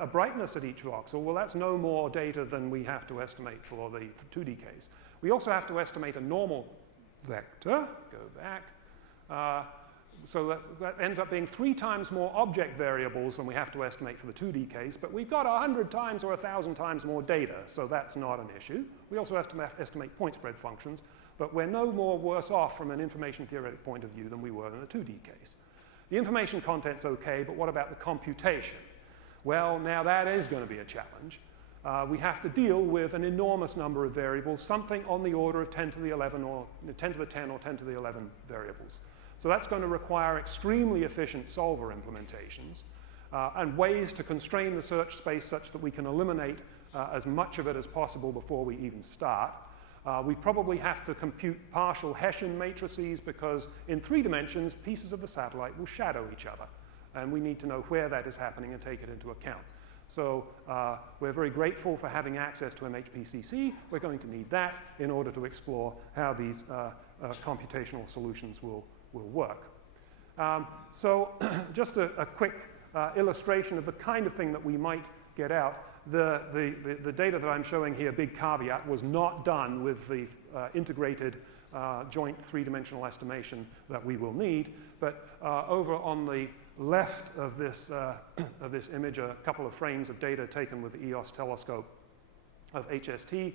A brightness at each voxel, well, that's no more data than we have to estimate for the 2D case. We also have to estimate a normal vector. Go back. So that ends up being 3 times more object variables than we have to estimate for the 2D case, but we've got 100 times or 1,000 times more data, so that's not an issue. We also have to estimate point spread functions, but we're no more worse off from an information theoretic point of view than we were in the 2D case. The information content's okay, but what about the computation? Well, now that is going to be a challenge. We have to deal with an enormous number of variables, something on the order of 10 to the 11 or 10 to the 10 or 10 to the 11 variables. So that's going to require extremely efficient solver implementations and ways to constrain the search space such that we can eliminate as much of it as possible before we even start. We probably have to compute partial Hessian matrices because in 3 dimensions, pieces of the satellite will shadow each other. And we need to know where that is happening and take it into account. So we're very grateful for having access to MHPCC. We're going to need that in order to explore how these computational solutions will work. So just a quick illustration of the kind of thing that we might get out. The data that I'm showing here, big caveat, was not done with the integrated joint three-dimensional estimation that we will need. But over on the left of this image, a couple of frames of data taken with the EOS telescope of HST.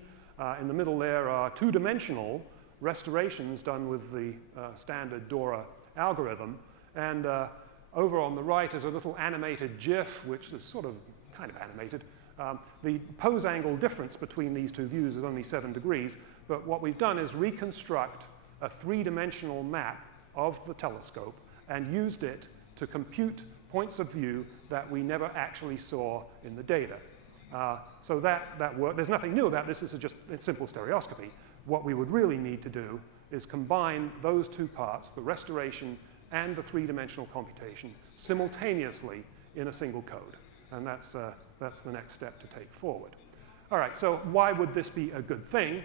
In the middle there are two-dimensional restorations done with the standard Dora algorithm. And over on the right is a little animated GIF, which is sort of kind of animated. The pose angle difference between these two views is only 7 degrees, but what we've done is reconstruct a three-dimensional map of the telescope and used it to compute points of view that we never actually saw in the data. So that worked. There's nothing new about this. This is just simple stereoscopy. What we would really need to do is combine those two parts, the restoration and the three-dimensional computation, simultaneously in a single code. And that's the next step to take forward. All right, so why would this be a good thing?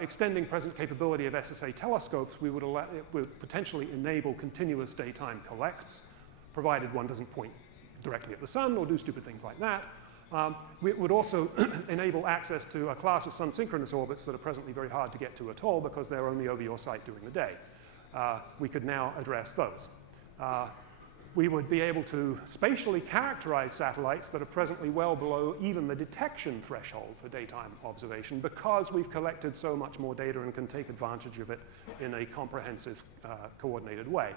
Extending present capability of SSA telescopes, it would potentially enable continuous daytime collects, provided one doesn't point directly at the sun or do stupid things like that. It would also enable access to a class of sun-synchronous orbits that are presently very hard to get to at all because they're only over your site during the day. We could now address those. We would be able to spatially characterize satellites that are presently well below even the detection threshold for daytime observation because we've collected so much more data and can take advantage of it in a comprehensive, coordinated way.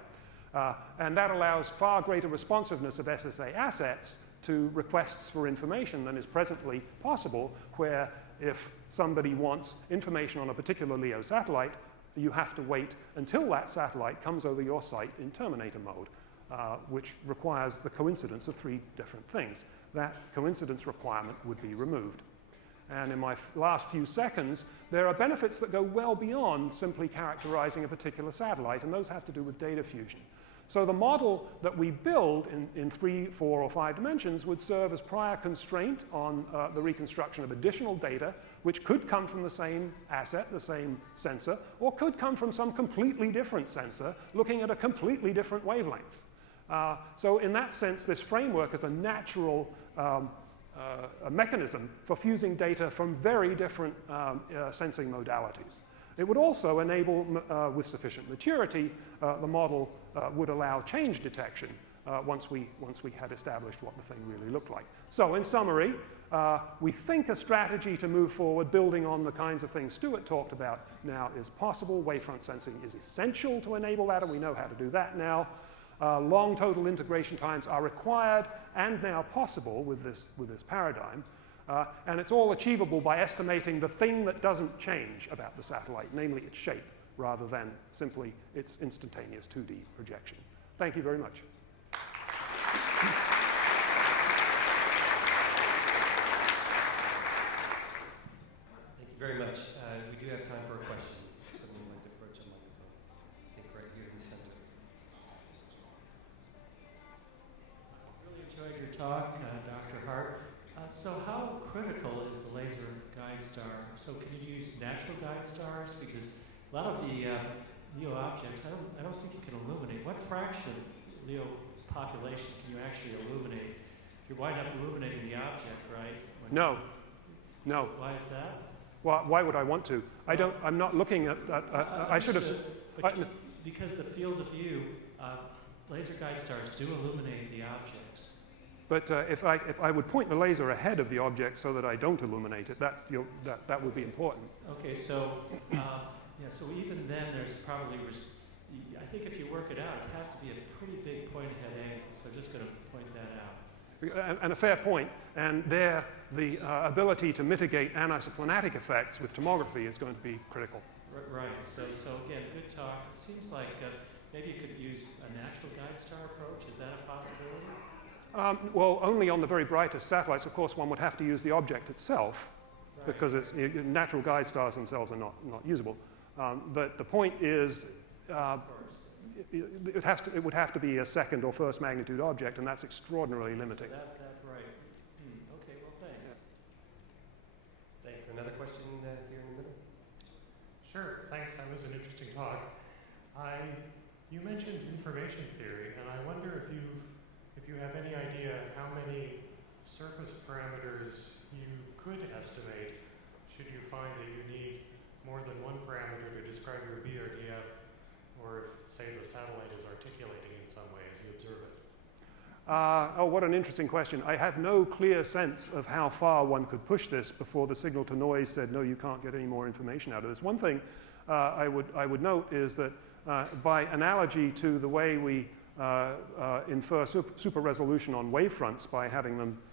And that allows far greater responsiveness of SSA assets to requests for information than is presently possible, where if somebody wants information on a particular LEO satellite, you have to wait until that satellite comes over your site in terminator mode. Which requires the coincidence of 3 different things. That coincidence requirement would be removed. And in my last few seconds, there are benefits that go well beyond simply characterizing a particular satellite, and those have to do with data fusion. So the model that we build in 3, 4, or 5 dimensions would serve as prior constraint on the reconstruction of additional data, which could come from the same asset, the same sensor, or could come from some completely different sensor looking at a completely different wavelength. So in that sense, this framework is a natural a mechanism for fusing data from very different sensing modalities. It would also enable, with sufficient maturity, the model would allow change detection once we had established what the thing really looked like. So in summary, we think a strategy to move forward building on the kinds of things Stuart talked about now is possible. Wavefront sensing is essential to enable that, and we know how to do that now. Long total integration times are required and now possible with this paradigm. And it's all achievable by estimating the thing that doesn't change about the satellite, namely its shape, rather than simply its instantaneous 2D projection. Thank you very much. Thank you very much. We do have time for a question. If someone would like to approach a microphone. I think right here in the center. Really enjoyed your talk, Dr. Hart. So how critical is the laser guide star? So can you use natural guide stars? Because a lot of the LEO objects, I don't think you can illuminate. What fraction of the LEO population can you actually illuminate? You wind up illuminating the object, right? No. No. Why is that? Why would I want to? I'm not looking at that. I should have. Because the field of view, laser guide stars do illuminate the objects. But if I would point the laser ahead of the object so that I don't illuminate it, that would be important. Okay, so yeah, so even then there's probably, I think if you work it out, it has to be a pretty big point ahead angle. So just going to point that out. And a fair point. And there, the ability to mitigate anisoclinatic effects with tomography is going to be critical. Right. So again, good talk. It seems like maybe you could use a natural guide star approach. Is that a possibility? Well, only on the very brightest satellites. Of course, one would have to use the object itself, right, because natural guide stars themselves are not usable. But the point is, it would have to be a second or first magnitude object, and that's extraordinarily limiting. So right. Okay, well, thanks. Yeah. Thanks. Another question here in the middle? Sure, thanks. That was an interesting talk. You mentioned information theory, and I wonder if you have any idea how many surface parameters you could estimate should you find that you need more than one parameter to describe your BRDF, or if, say, the satellite is articulating in some way as you observe it? Oh, what an interesting question. I have no clear sense of how far one could push this before the signal to noise said, no, you can't get any more information out of this. One thing I would note is that by analogy to the way we infer super resolution on wavefronts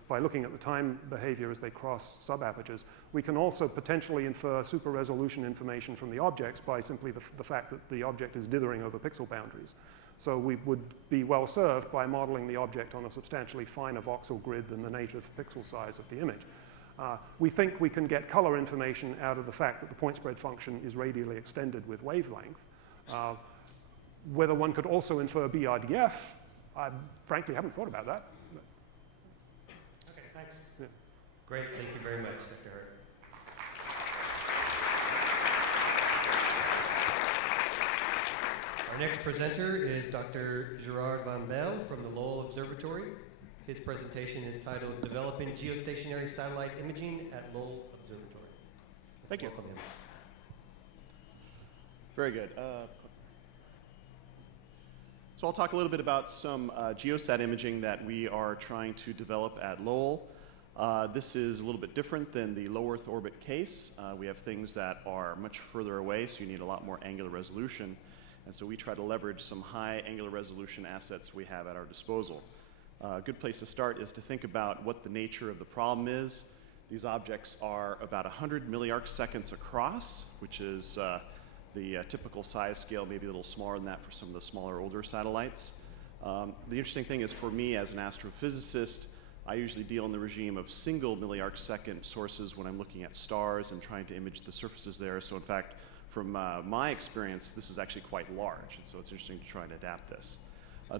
by looking at the time behavior as they cross subapertures, we can also potentially infer super resolution information from the objects by simply the fact that the object is dithering over pixel boundaries. So we would be well served by modeling the object on a substantially finer voxel grid than the native pixel size of the image. We think we can get color information out of the fact that the point spread function is radially extended with wavelength. Whether one could also infer BRDF, I frankly haven't thought about that. Okay, thanks. Yeah. Great, thank you very much, Dr. Hart. Our next presenter is Dr. Gerard van Belle from the Lowell Observatory. His presentation is titled Developing Geostationary Satellite Imaging at Lowell Observatory. Thank you. Welcome him. Very good. So I'll talk a little bit about some geosat imaging that we are trying to develop at Lowell. This is a little bit different than the low Earth orbit case. We have things that are much further away, so you need a lot more angular resolution. And so we try to leverage some high angular resolution assets we have at our disposal. A good place to start is to think about what the nature of the problem is. These objects are about 100 milliarc seconds across, which is the typical size scale, maybe a little smaller than that for some of the smaller, older satellites. The interesting thing is, for me as an astrophysicist, I usually deal in the regime of single milliarc second sources when I'm looking at stars and trying to image the surfaces there. So in fact, from my experience, this is actually quite large, and so it's interesting to try and adapt this.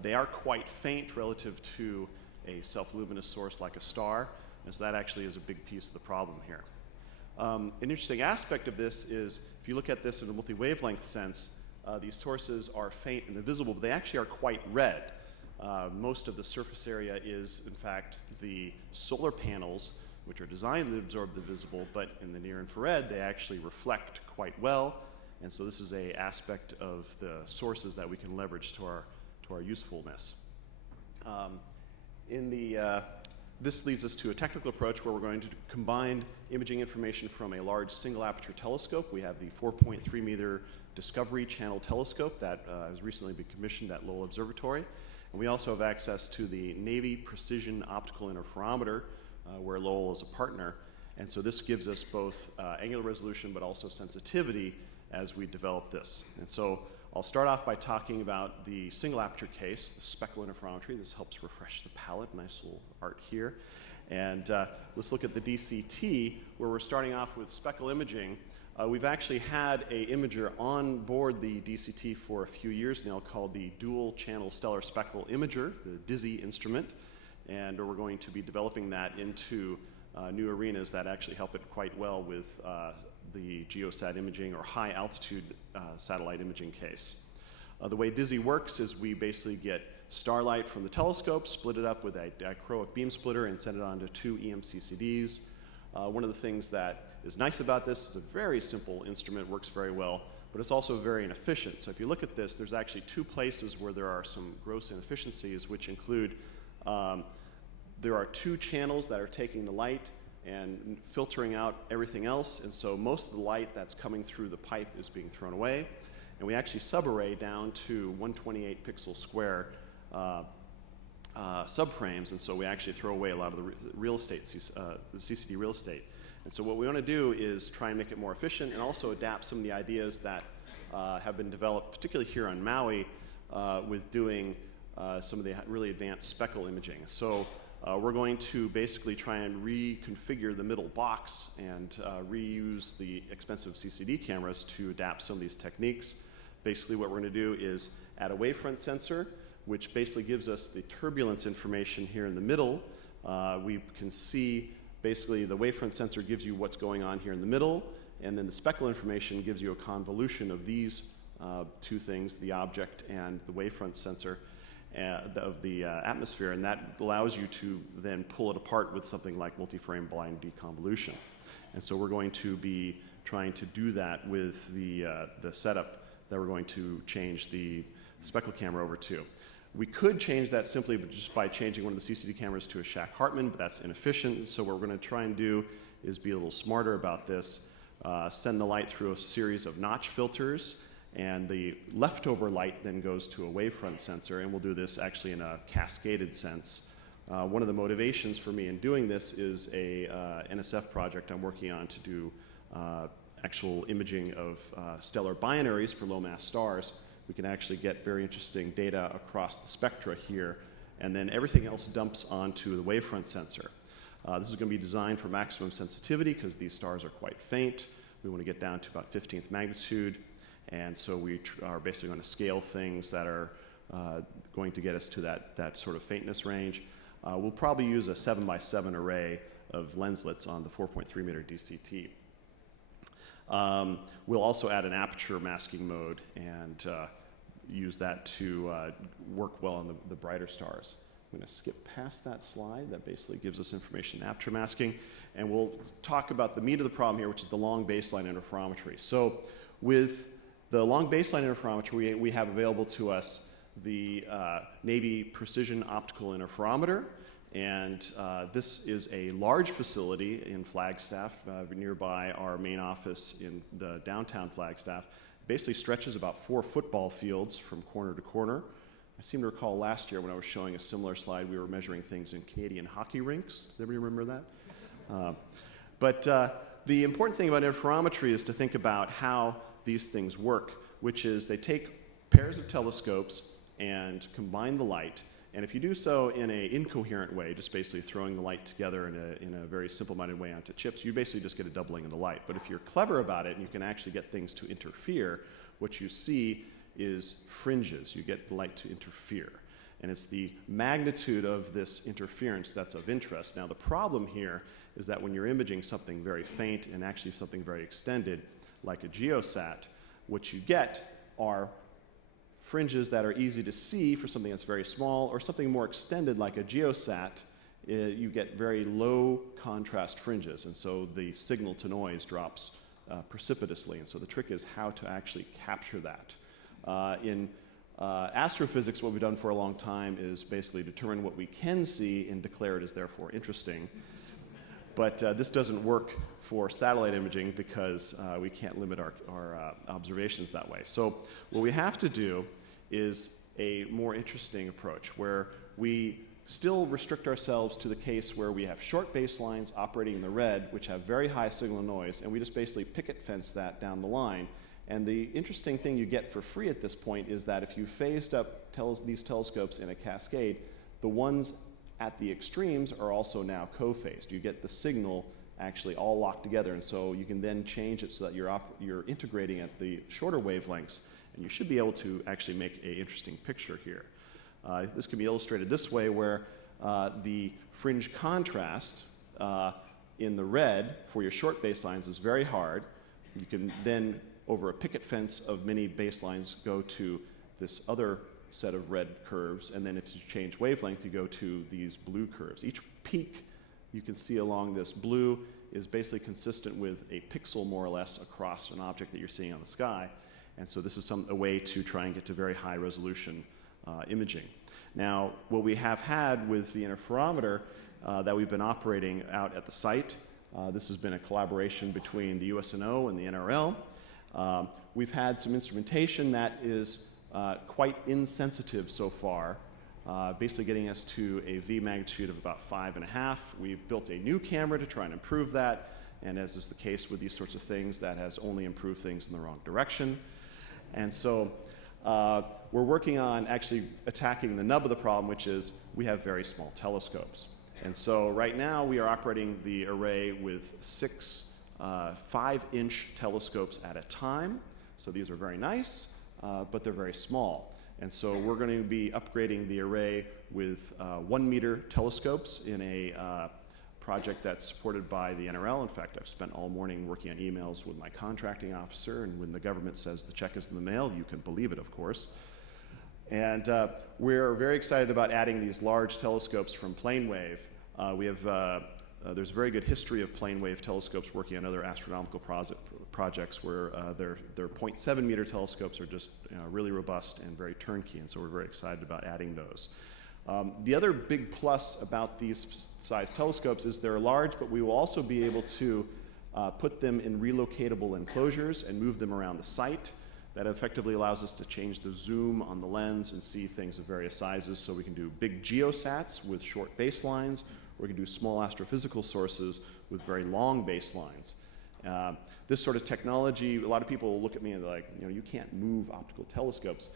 They are quite faint relative to a self-luminous source like a star, and so that actually is a big piece of the problem here. An interesting aspect of this is, if you look at this in a multi-wavelength sense, these sources are faint in the visible, but they actually are quite red. Most of the surface area is, in fact, the solar panels, which are designed to absorb the visible, but in the near infrared, they actually reflect quite well. And so this is an aspect of the sources that we can leverage to our usefulness. This leads us to a technical approach where we're going to combine imaging information from a large single aperture telescope. We have the 4.3 meter Discovery Channel telescope that has recently been commissioned at Lowell Observatory. And we also have access to the Navy Precision Optical Interferometer, where Lowell is a partner. And so this gives us both angular resolution but also sensitivity as we develop this. And so I'll start off by talking about the single aperture case, the speckle interferometry. This helps refresh the palette. Nice little art here. And let's look at the DCT, where we're starting off with speckle imaging. We've actually had an imager on board the DCT for a few years now called the Dual Channel Stellar Speckle Imager, the DISI instrument. And we're going to be developing that into new arenas that actually help it quite well with the geosat imaging or high altitude satellite imaging case. The way DISI works is we basically get starlight from the telescope, split it up with a dichroic beam splitter, and send it onto 2 EMCCDs. One of the things that is nice about this is a very simple instrument, works very well, but it's also very inefficient. So if you look at this, there's actually 2 places where there are some gross inefficiencies, which include there are 2 channels that are taking the light and filtering out everything else, and so most of the light that's coming through the pipe is being thrown away. And we actually subarray down to 128 pixel square subframes, and so we actually throw away a lot of the real estate, the CCD real estate. And so what we want to do is try and make it more efficient and also adapt some of the ideas that have been developed, particularly here on Maui, with doing some of the really advanced speckle imaging. So we're going to basically try and reconfigure the middle box and reuse the expensive CCD cameras to adapt some of these techniques. Basically what we're going to do is add a wavefront sensor, which basically gives us the turbulence information here in the middle. We can see basically the wavefront sensor gives you what's going on here in the middle, and then the speckle information gives you a convolution of these 2 things, the object and the wavefront sensor. of the atmosphere, and that allows you to then pull it apart with something like multi-frame blind deconvolution. And so we're going to be trying to do that with the setup that we're going to change the speckle camera over to. We could change that simply just by changing one of the CCD cameras to a Shack-Hartmann, but that's inefficient. So what we're going to try and do is be a little smarter about this, send the light through a series of notch filters, and the leftover light then goes to a wavefront sensor, and we'll do this actually in a cascaded sense. One of the motivations for me in doing this is a NSF project I'm working on to do actual imaging of stellar binaries for low-mass stars. We can actually get very interesting data across the spectra here, and then everything else dumps onto the wavefront sensor. This is going to be designed for maximum sensitivity because these stars are quite faint. We want to get down to about 15th magnitude, and so we are basically going to scale things that are going to get us to that sort of faintness range. We'll probably use a 7x7 array of lenslets on the 4.3 meter DCT. We'll also add an aperture masking mode and use that to work well on the brighter stars. I'm going to skip past that slide. That basically gives us information in aperture masking. And we'll talk about the meat of the problem here, which is the long baseline interferometry. So with the long baseline interferometry, we have available to us the Navy Precision Optical Interferometer. And this is a large facility in Flagstaff, nearby our main office in the downtown Flagstaff. It basically stretches about 4 football fields from corner to corner. I seem to recall last year when I was showing a similar slide, we were measuring things in Canadian hockey rinks. Does everybody remember that? But the important thing about interferometry is to think about how these things work, which is they take pairs of telescopes and combine the light. And if you do so in an incoherent way, just basically throwing the light together in a very simple-minded way onto chips, you basically just get a doubling of the light. But if you're clever about it and you can actually get things to interfere, what you see is fringes. You get the light to interfere. And it's the magnitude of this interference that's of interest. Now, the problem here is that when you're imaging something very faint and actually something very extended, like a geosat, what you get are fringes that are easy to see for something that's very small, or something more extended like a geosat, you get very low contrast fringes, and so the signal to noise drops precipitously. And so the trick is how to actually capture that. In astrophysics, what we've done for a long time is basically determine what we can see and declare it as therefore interesting. But this doesn't work for satellite imaging because we can't limit our observations that way. So what we have to do is a more interesting approach where we still restrict ourselves to the case where we have short baselines operating in the red, which have very high signal noise, and we just basically picket fence that down the line. And the interesting thing you get for free at this point is that if you phased up these telescopes in a cascade, the ones at the extremes are also now co-phased. You get the signal actually all locked together, and so you can then change it so that you're integrating at the shorter wavelengths, and you should be able to actually make an interesting picture here. This can be illustrated this way, where the fringe contrast in the red for your short baselines is very hard. You can then, over a picket fence of many baselines, go to this other set of red curves, and then if you change wavelength, you go to these blue curves. Each peak you can see along this blue is basically consistent with a pixel, more or less, across an object that you're seeing on the sky. And so this is a way to try and get to very high resolution imaging. Now, what we have had with the interferometer that we've been operating out at the site, this has been a collaboration between the USNO and the NRL. We've had some instrumentation that is quite insensitive so far, basically getting us to a V magnitude of about 5.5. We've built a new camera to try and improve that, and as is the case with these sorts of things, that has only improved things in the wrong direction. And so we're working on actually attacking the nub of the problem, which is we have very small telescopes. And so right now we are operating the array with 6 5-inch telescopes at a time. So these are very nice, but they're very small. And so we're going to be upgrading the array with 1-meter telescopes in a project that's supported by the NRL. In fact, I've spent all morning working on emails with my contracting officer, and when the government says the check is in the mail, you can believe it, of course. And we're very excited about adding these large telescopes from plane wave. There's a very good history of plane wave telescopes working on other astronomical projects where their 0.7 meter telescopes are just really robust and very turnkey, and so we're very excited about adding those. The other big plus about these size telescopes is they're large, but we will also be able to put them in relocatable enclosures and move them around the site. That effectively allows us to change the zoom on the lens and see things of various sizes, so we can do big geosats with short baselines, or we can do small astrophysical sources with very long baselines. This sort of technology, a lot of people look at me and they're like, you can't move optical telescopes.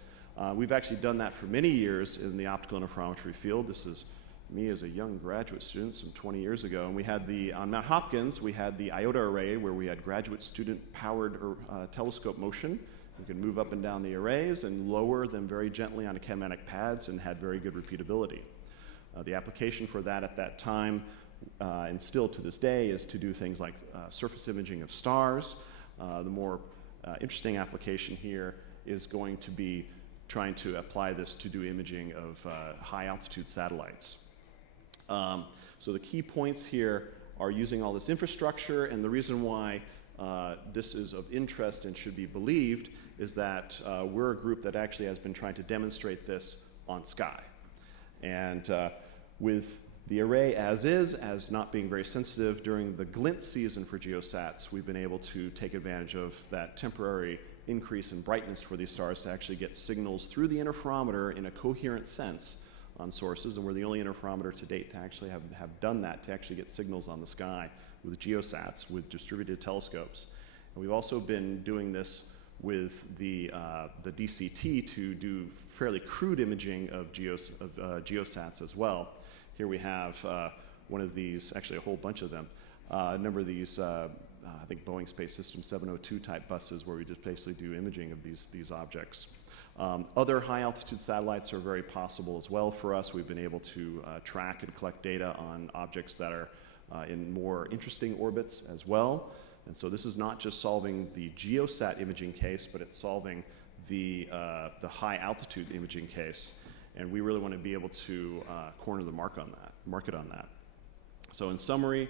We've actually done that for many years in the optical interferometry field. This is me as a young graduate student some 20 years ago, and we had on Mount Hopkins, we had the IOTA array where we had graduate student powered telescope motion. We could move up and down the arrays and lower them very gently on kinematic pads and had very good repeatability. The application for that at that time, and still to this day, is to do things like surface imaging of stars. The more interesting application here is going to be trying to apply this to do imaging of high altitude satellites. So the key points here are using all this infrastructure, and the reason why this is of interest and should be believed is that we're a group that actually has been trying to demonstrate this on sky. And with the array as not being very sensitive during the glint season for geosats, we've been able to take advantage of that temporary increase in brightness for these stars to actually get signals through the interferometer in a coherent sense on sources, and we're the only interferometer to date to actually have done that, to actually get signals on the sky with geosats, with distributed telescopes. And we've also been doing this with the DCT to do fairly crude imaging of geosats as well. Here we have one of these, actually a whole bunch of them, a number of these I think Boeing Space System 702 type buses where we just basically do imaging of these objects. Other high altitude satellites are very possible as well for us. We've been able to track and collect data on objects that are in more interesting orbits as well. And so this is not just solving the geosat imaging case, but it's solving the high altitude imaging case. And we really want to be able to corner the market on that. So in summary,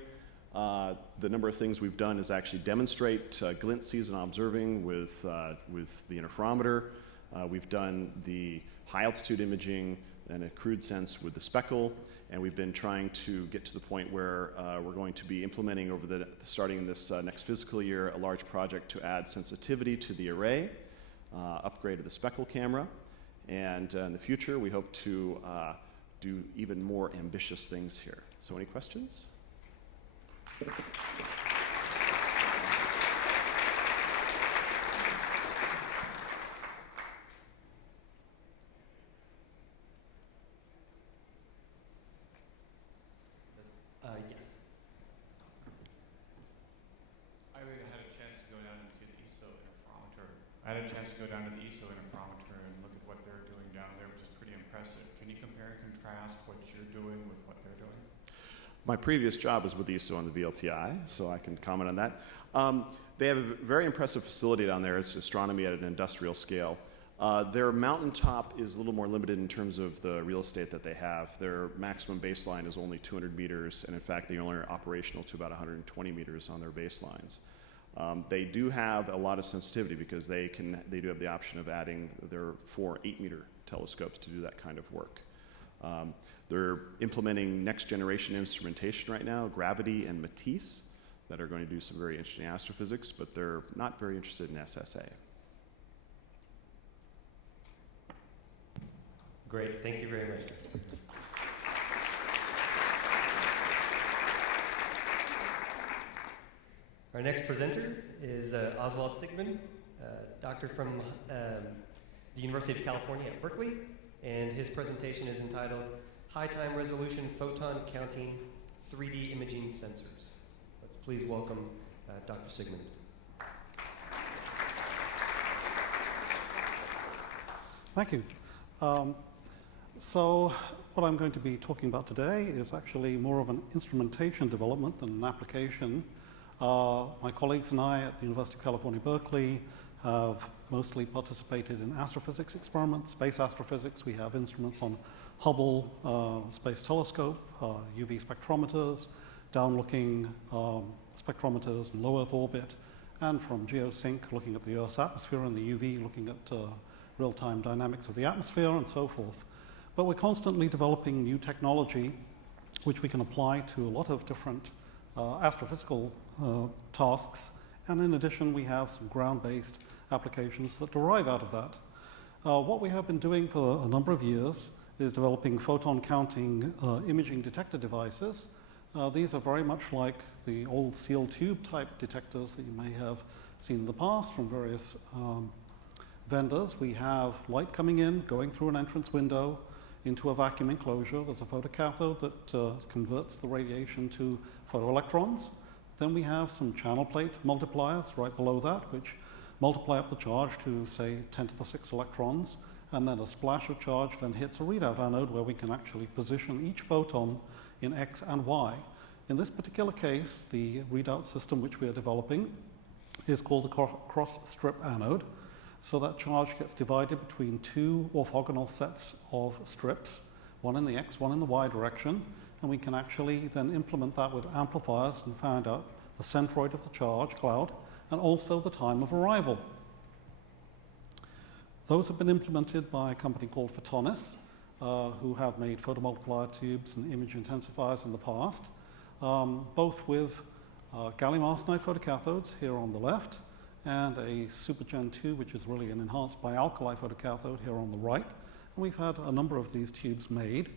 the number of things we've done is actually demonstrate glint season observing with the interferometer. We've done the high altitude imaging in a crude sense with the speckle, and we've been trying to get to the point where we're going to be implementing starting this next fiscal year, a large project to add sensitivity to the array, upgrade of the speckle camera, and in the future we hope to do even more ambitious things here. So any questions? Yes. I had a chance to go down and see the ESO interferometer. I had a chance to go down to the ESO interferometer and look at what they're doing down there, which is pretty impressive. Can you compare and contrast what you're doing with what they're doing? My previous job was with ESO on the VLTI, so I can comment on that. They have a very impressive facility down there. It's astronomy at an industrial scale. Their mountaintop is a little more limited in terms of the real estate that they have. Their maximum baseline is only 200 meters, and in fact, they only are operational to about 120 meters on their baselines. They do have a lot of sensitivity because they do have the option of adding their 4 8-meter telescopes to do that kind of work. They're implementing next generation instrumentation right now, Gravity and Matisse, that are going to do some very interesting astrophysics, but they're not very interested in SSA. Great, thank you very much. Our next presenter is Oswald Siegmund, doctor from the University of California at Berkeley, and his presentation is entitled High Time Resolution Photon Counting 3D Imaging Sensors. Let's please welcome Dr. Siegmund. Thank you. So what I'm going to be talking about today is actually more of an instrumentation development than an application. My colleagues and I at the University of California, Berkeley have mostly participated in astrophysics experiments, space astrophysics. We have instruments on Hubble Space Telescope, UV spectrometers, down-looking spectrometers in low Earth orbit, and from geosync, looking at the Earth's atmosphere, and the UV, looking at real-time dynamics of the atmosphere, and so forth. But we're constantly developing new technology which we can apply to a lot of different astrophysical tasks. And in addition, we have some ground-based applications that derive out of that. What we have been doing for a number of years is developing photon counting imaging detector devices. These are very much like the old sealed tube type detectors that you may have seen in the past from various vendors. We have light coming in, going through an entrance window into a vacuum enclosure. There's a photocathode that converts the radiation to photoelectrons. Then we have some channel plate multipliers right below that, which multiply up the charge to, say, 10 to the 6 electrons, and then a splash of charge then hits a readout anode where we can actually position each photon in X and Y. In this particular case, the readout system which we are developing is called the cross-strip anode. So that charge gets divided between two orthogonal sets of strips, one in the X, one in the Y direction, and we can actually then implement that with amplifiers and find out the centroid of the charge cloud and also the time of arrival. Those have been implemented by a company called Photonis, who have made photomultiplier tubes and image intensifiers in the past, both with gallium arsenide photocathodes here on the left and a Super Gen 2, which is really an enhanced bialkali photocathode here on the right. And we've had a number of these tubes made.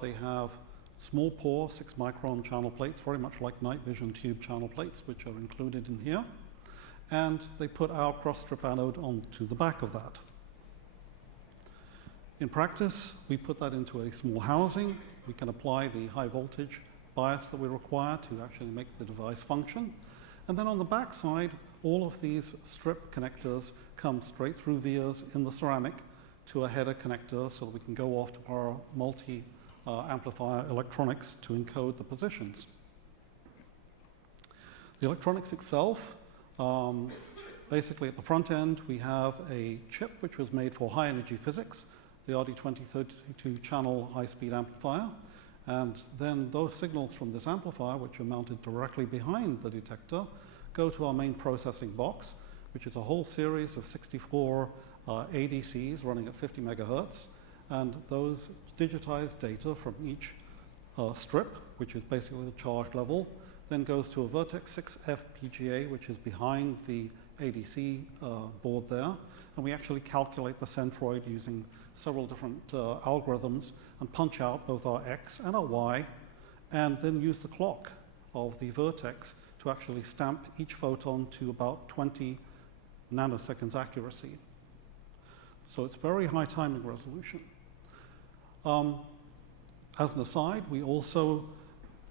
They have small pore 6 micron channel plates, very much like night vision tube channel plates, which are included in here. And they put our cross-strip anode onto the back of that. In practice, we put that into a small housing. We can apply the high voltage bias that we require to actually make the device function. And then on the back side, all of these strip connectors come straight through vias in the ceramic to a header connector so that we can go off to our multi-amplifier electronics to encode the positions. The electronics itself, basically at the front end, we have a chip which was made for high energy physics, the RD2032 channel high-speed amplifier. And then those signals from this amplifier, which are mounted directly behind the detector, go to our main processing box, which is a whole series of 64 ADCs running at 50 megahertz. And those digitized data from each strip, which is basically the charge level, then goes to a Vertex 6 FPGA, which is behind the ADC board there. And we actually calculate the centroid using several different algorithms and punch out both our X and our Y, and then use the clock of the Vertex to actually stamp each photon to about 20 nanoseconds accuracy. So it's very high timing resolution. As an aside, we also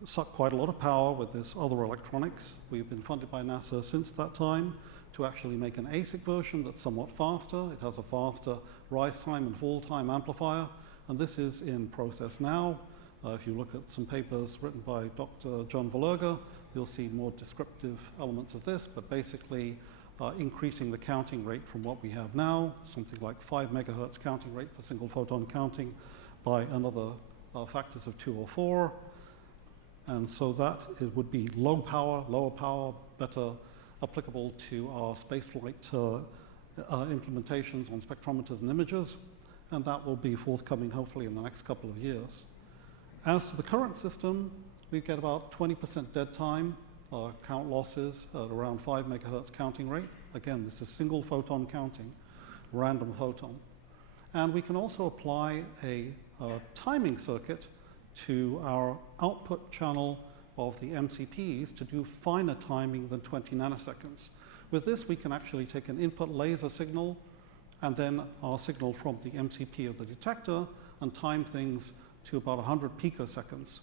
suck quite a lot of power with this other electronics. We've been funded by NASA since that time to actually make an ASIC version that's somewhat faster. It has a faster rise time and fall time amplifier, and this is in process now. If you look at some papers written by Dr. John Valerga, you'll see more descriptive elements of this, but basically increasing the counting rate from what we have now, something like 5 megahertz counting rate for single photon counting by another factors of 2 or 4. And so that it would be low power, lower power, better applicable to our spaceflight implementations on spectrometers and imagers, and that will be forthcoming hopefully in the next couple of years. As to the current system, we get about 20% dead time, count losses at around 5 megahertz counting rate. Again, this is single photon counting, random photon. And we can also apply a timing circuit to our output channel of the MCPs to do finer timing than 20 nanoseconds. With this, we can actually take an input laser signal and then our signal from the MCP of the detector and time things to about 100 picoseconds.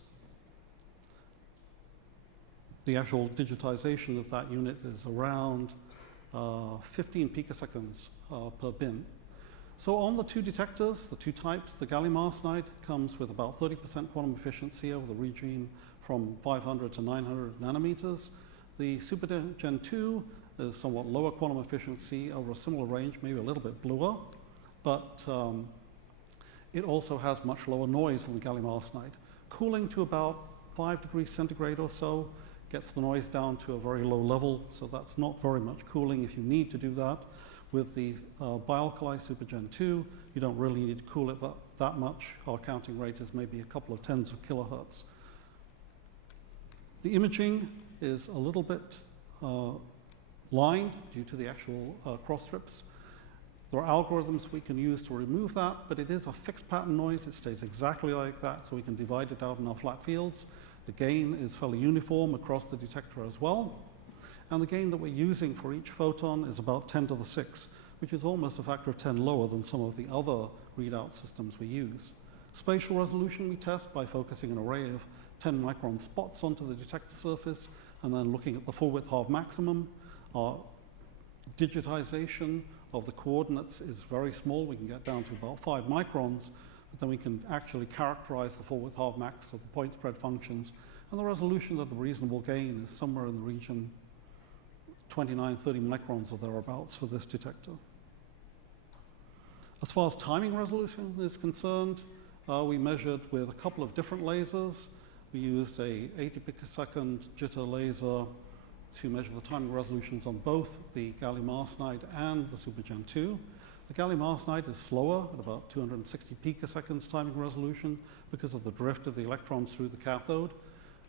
The actual digitization of that unit is around 15 picoseconds per bin. So on the two detectors, the two types, the gallium arsenide comes with about 30% quantum efficiency over the regime from 500 to 900 nanometers. The Super Gen 2 is somewhat lower quantum efficiency over a similar range, maybe a little bit bluer, but it also has much lower noise than the gallium arsenide. Cooling to about 5 degrees centigrade or so gets the noise down to a very low level, so that's not very much cooling if you need to do that. With the bialkali Super Gen 2, you don't really need to cool it that much. Our counting rate is maybe a couple of tens of kilohertz. The imaging is a little bit lined due to the actual cross strips. There are algorithms we can use to remove that, but it is a fixed pattern noise. It stays exactly like that, so we can divide it out in our flat fields. The gain is fairly uniform across the detector as well. And the gain that we're using for each photon is about 10 to the 6, which is almost a factor of 10 lower than some of the other readout systems we use. Spatial resolution we test by focusing an array of 10 micron spots onto the detector surface and then looking at the full width half maximum. Our digitization of the coordinates is very small. We can get down to about 5 microns, but then we can actually characterize the full width half max of the point spread functions. And the resolution at a reasonable gain is somewhere in the region 29, 30 microns or thereabouts for this detector. As far as timing resolution is concerned, we measured with a couple of different lasers. We used a 80 picosecond jitter laser to measure the timing resolutions on both the gallium arsenide and the Super Gen 2. The gallium arsenide is slower at about 260 picoseconds timing resolution because of the drift of the electrons through the cathode.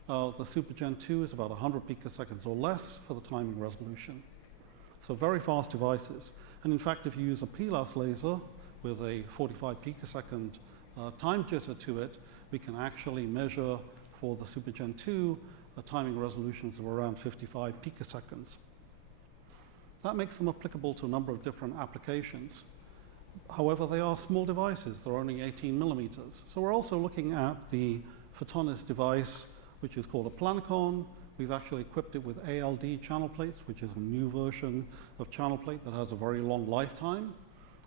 The Super Gen 2 is about 100 picoseconds or less for the timing resolution. So very fast devices. And in fact, if you use a PLAS laser with a 45 picosecond time jitter to it, we can actually measure for the Super Gen 2 timing resolutions of around 55 picoseconds. That makes them applicable to a number of different applications. However, they are small devices. They're only 18 millimeters. So we're also looking at the Photonis device, which is called a Planicon. We've actually equipped it with ALD channel plates, which is a new version of channel plate that has a very long lifetime,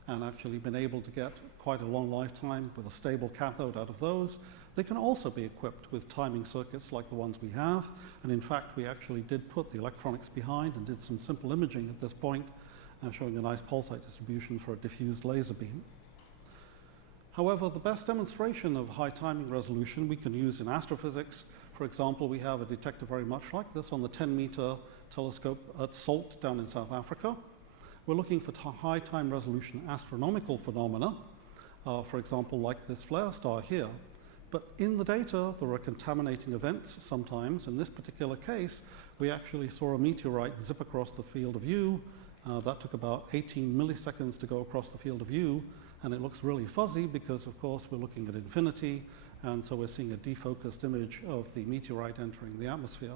and actually been able to get quite a long lifetime with a stable cathode out of those. They can also be equipped with timing circuits like the ones we have, and in fact we actually did put the electronics behind and did some simple imaging at this point, showing a nice pulsate distribution for a diffused laser beam. However, the best demonstration of high timing resolution we can use in astrophysics. For example, we have a detector very much like this on the 10-meter telescope at Sept down in South Africa. We're looking for high time resolution astronomical phenomena, for example, like this flare star here. But in the data, there are contaminating events sometimes. In this particular case, we actually saw a meteorite zip across the field of view. That took about 18 milliseconds to go across the field of view. And it looks really fuzzy because, of course, we're looking at infinity. And so we're seeing a defocused image of the meteorite entering the atmosphere.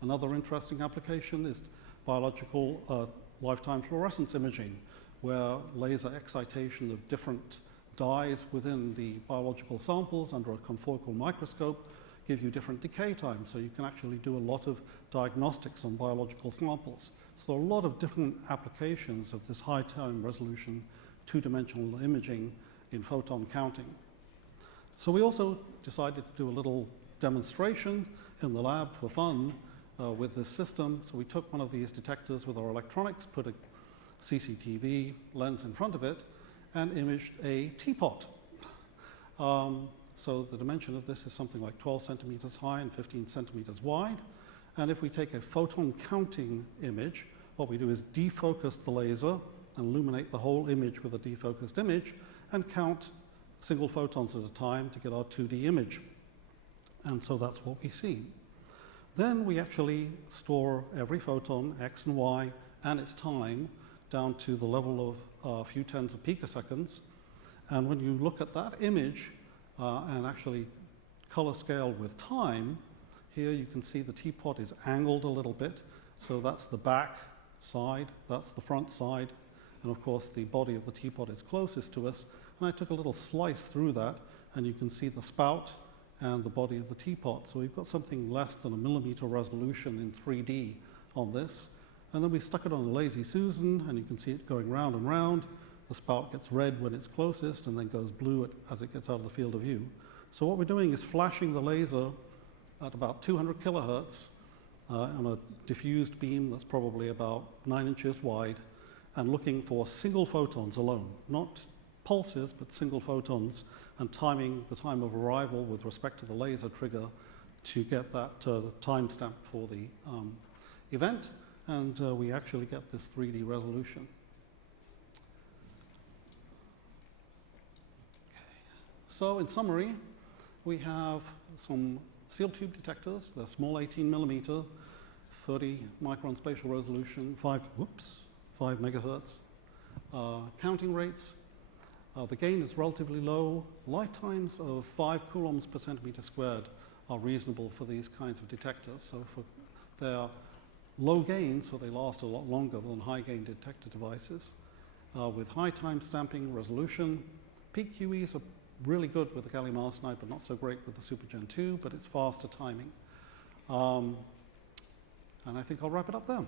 Another interesting application is biological lifetime fluorescence imaging, where laser excitation of different dyes within the biological samples under a confocal microscope give you different decay times. So you can actually do a lot of diagnostics on biological samples. So a lot of different applications of this high time resolution two-dimensional imaging in photon counting. So we also decided to do a little demonstration in the lab for fun with this system. So we took one of these detectors with our electronics, put a CCTV lens in front of it, and imaged a teapot. So the dimension of this is something like 12 centimeters high and 15 centimeters wide. And if we take a photon counting image, what we do is defocus the laser and illuminate the whole image with a defocused image and count single photons at a time to get our 2D image. And so that's what we see. Then we actually store every photon, X and Y, and its time down to the level of a few tens of picoseconds. And when you look at that image and actually color scale with time, here you can see the teapot is angled a little bit. So that's the back side, that's the front side, and of course the body of the teapot is closest to us. And I took a little slice through that, and you can see the spout and the body of the teapot. So we've got something less than a millimeter resolution in 3D on this. And then we stuck it on a Lazy Susan, and you can see it going round and round. The spout gets red when it's closest and then goes blue as it gets out of the field of view. So what we're doing is flashing the laser at about 200 kilohertz on a diffused beam that's probably about 9 inches wide, and looking for single photons alone, not pulses, but single photons, and timing the time of arrival with respect to the laser trigger to get that timestamp for the event, and we actually get this 3D resolution. So in summary, we have some sealed tube detectors. They're small 18 millimeter, 30 micron spatial resolution, 5 megahertz. Counting rates, the gain is relatively low. Lifetimes of 5 coulombs per centimeter squared are reasonable for these kinds of detectors. So they're low gain, so they last a lot longer than high gain detector devices. With high time stamping resolution, peak QEs are really good with the gallium arsenide, but not so great with the Super Gen 2, but it's faster timing. And I think I'll wrap it up there.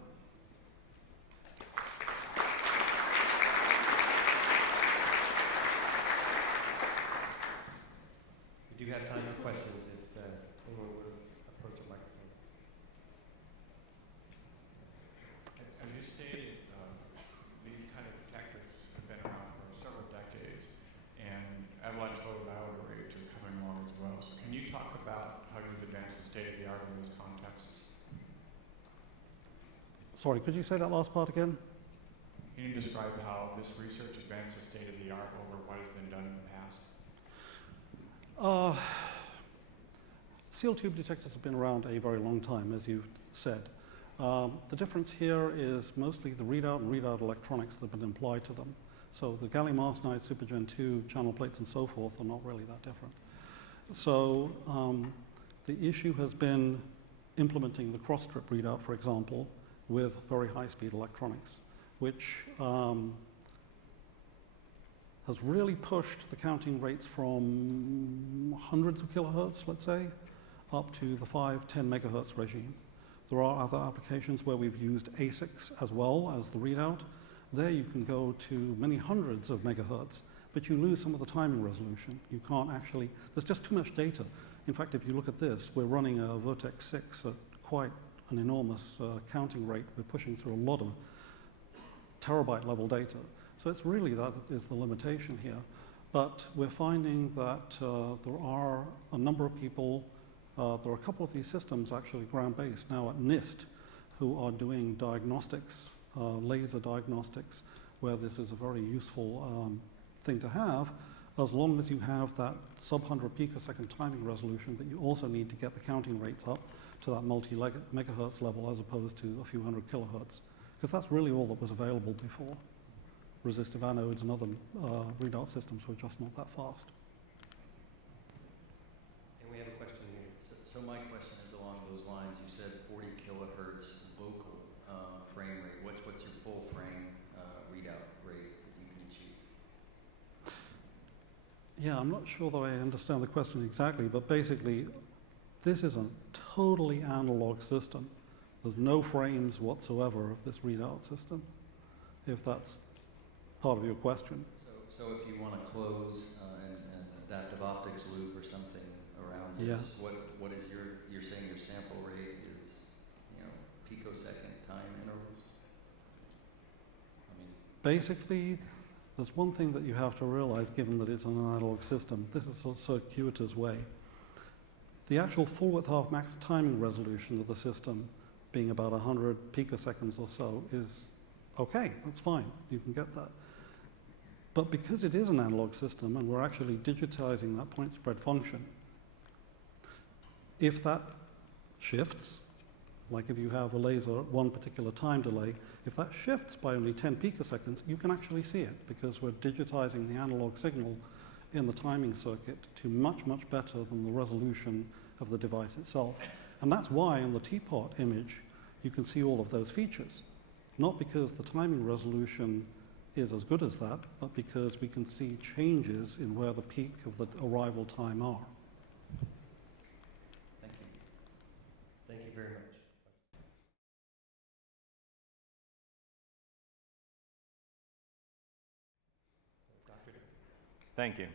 We do have time for questions if anyone would approach a microphone. As you stated, these kind of detectors have been around for several decades, and avalanche low diode arrays are coming along as well. So can you talk about how you've advanced the state of the art in those contexts? Sorry, could you say that last part again? Can you describe how this research advanced the state of the art over what has been done in the past? Sealed tube detectors have been around a very long time, as you've said. The difference here is mostly the readout and readout electronics that have been applied to them. So the gallium arsenide, Super Gen 2, channel plates, and so forth are not really that different. So the issue has been implementing the cross-strip readout, for example, with very high-speed electronics, which has really pushed the counting rates from hundreds of kilohertz, let's say, up to the 5-10 megahertz regime. There are other applications where we've used ASICs as well as the readout. There you can go to many hundreds of megahertz, but you lose some of the timing resolution. You can't actually, there's just too much data. In fact, if you look at this, we're running a Vertex 6 at quite an enormous counting rate. We're pushing through a lot of terabyte level data. So it's really that is the limitation here. But we're finding that there are a number of people, there are a couple of these systems actually ground-based now at NIST who are doing diagnostics, laser diagnostics, where this is a very useful thing to have, as long as you have that sub-100 picosecond timing resolution, but you also need to get the counting rates up to that multi-megahertz level as opposed to a few hundred kilohertz, because that's really all that was available before. Resistive anodes and other readout systems were just not that fast. And we have a question here. So my question is along those lines. You said 40 kilohertz local frame rate. What's your full frame readout rate that you can achieve? Yeah, I'm not sure that I understand the question exactly, but basically, this is a totally analog system. There's no frames whatsoever of this readout system, if that's part of your question. So if you want to close an adaptive optics loop or something around this, Yeah. what is you're saying your sample rate is, picosecond time intervals? I mean, Basically, there's one thing that you have to realize, given that it's an analog system. This is a circuitous way. The actual full width half max timing resolution of the system, being about 100 picoseconds or so, is okay, that's fine, you can get that. But because it is an analog system and we're actually digitizing that point spread function, if that shifts, like if you have a laser at one particular time delay, if that shifts by only 10 picoseconds, you can actually see it because we're digitizing the analog signal in the timing circuit to much, much better than the resolution of the device itself. And that's why in the teapot image, you can see all of those features. Not because the timing resolution is as good as that, but because we can see changes in where the peak of the arrival time are. thank you. Thank you very much. Thank you.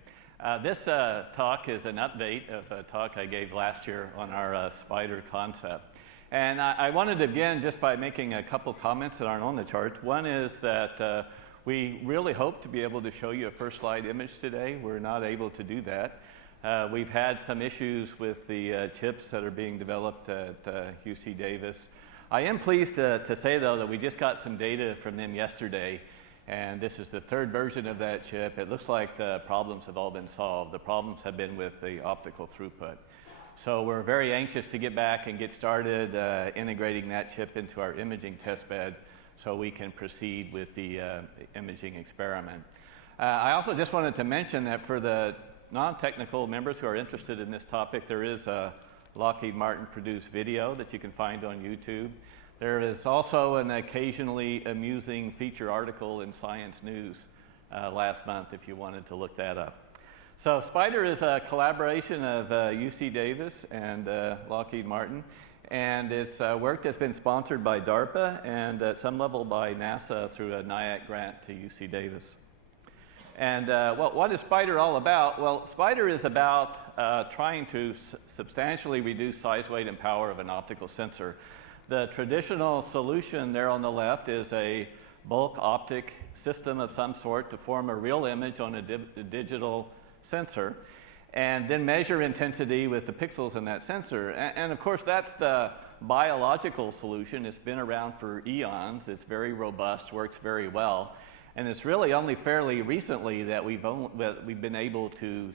This talk is an update of a talk I gave last year on our spider concept. And I wanted to begin just by making a couple comments that aren't on the charts. One is that we really hope to be able to show you a first slide image today. We're not able to do that. We've had some issues with the chips that are being developed at UC Davis. I am pleased to say, though, that we just got some data from them yesterday, and this is the third version of that chip. It looks like the problems have all been solved. The problems have been with the optical throughput. So we're very anxious to get back and get started integrating that chip into our imaging test bed so we can proceed with the imaging experiment. I also just wanted to mention that for the non-technical members who are interested in this topic, there is a Lockheed Martin produced video that you can find on YouTube. There is also an occasionally amusing feature article in Science News last month if you wanted to look that up. So SPIDER is a collaboration of UC Davis and Lockheed Martin, and its work has been sponsored by DARPA and at some level by NASA through a NIAC grant to UC Davis. And what is SPIDER all about? Well, SPIDER is about trying to substantially reduce size, weight, and power of an optical sensor. The traditional solution there on the left is a bulk optic system of some sort to form a real image on a digital sensor, and then measure intensity with the pixels in that sensor. And of course, that's the biological solution. It's been around for eons. It's very robust, works very well. And it's really only fairly recently that we've been able to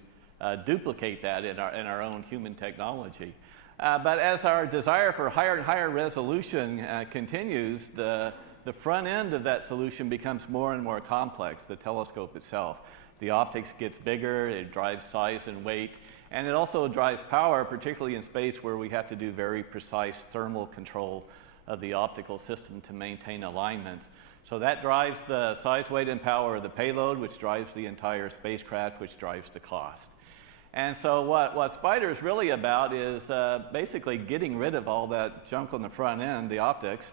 duplicate that in our own human technology. But as our desire for higher and higher resolution continues, the front end of that solution becomes more and more complex, the telescope itself. The optics gets bigger, it drives size and weight, and it also drives power, particularly in space where we have to do very precise thermal control of the optical system to maintain alignments. So that drives the size, weight, and power of the payload, which drives the entire spacecraft, which drives the cost. And so what SPIDER is really about is basically getting rid of all that junk on the front end, the optics,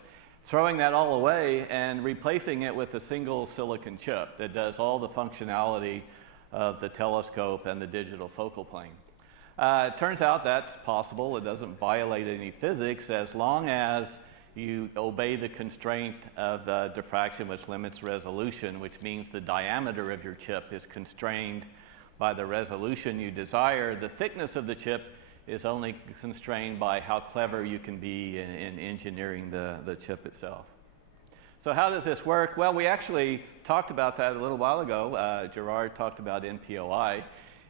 throwing that all away and replacing it with a single silicon chip that does all the functionality of the telescope and the digital focal plane. It turns out that's possible. It doesn't violate any physics as long as you obey the constraint of the diffraction, which limits resolution, which means the diameter of your chip is constrained by the resolution you desire. The thickness of the chip is only constrained by how clever you can be in engineering the chip itself. So how does this work? Well, we actually talked about that a little while ago. Gerard talked about NPOI.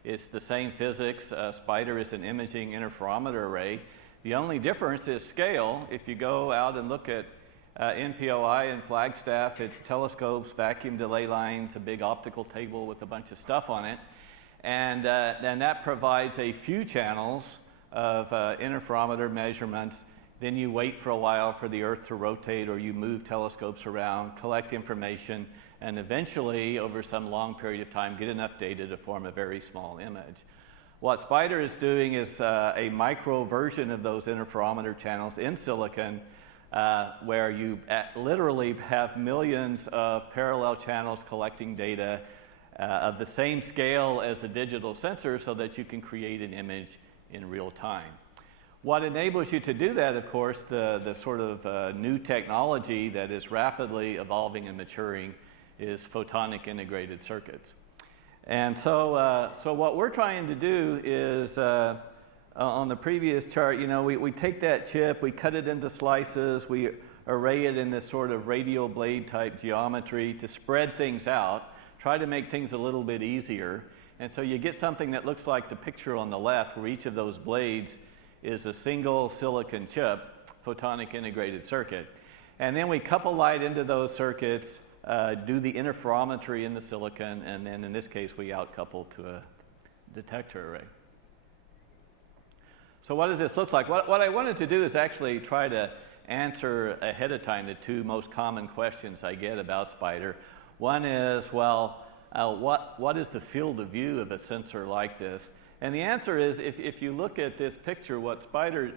It's the same physics. SPIDER is an imaging interferometer array. The only difference is scale. If you go out and look at NPOI and Flagstaff, it's telescopes, vacuum delay lines, a big optical table with a bunch of stuff on it. And that provides a few channels of interferometer measurements. Then you wait for a while for the Earth to rotate, or you move telescopes around, collect information, and eventually, over some long period of time, get enough data to form a very small image. What SPIDER is doing is a micro version of those interferometer channels in silicon, where you literally have millions of parallel channels collecting data of the same scale as a digital sensor so that you can create an image in real time. What enables you to do that, of course, the sort of new technology that is rapidly evolving and maturing is photonic integrated circuits. And so what we're trying to do is, on the previous chart, we take that chip, we cut it into slices, we array it in this sort of radial blade type geometry to spread things out, try to make things a little bit easier. And so you get something that looks like the picture on the left, where each of those blades is a single silicon chip, photonic integrated circuit. And then we couple light into those circuits, do the interferometry in the silicon, and then in this case we outcouple to a detector array. So what does this look like? What I wanted to do is actually try to answer ahead of time the two most common questions I get about SPIDER. One is, well, what is the field of view of a sensor like this? And the answer is, if you look at this picture, what SPIDER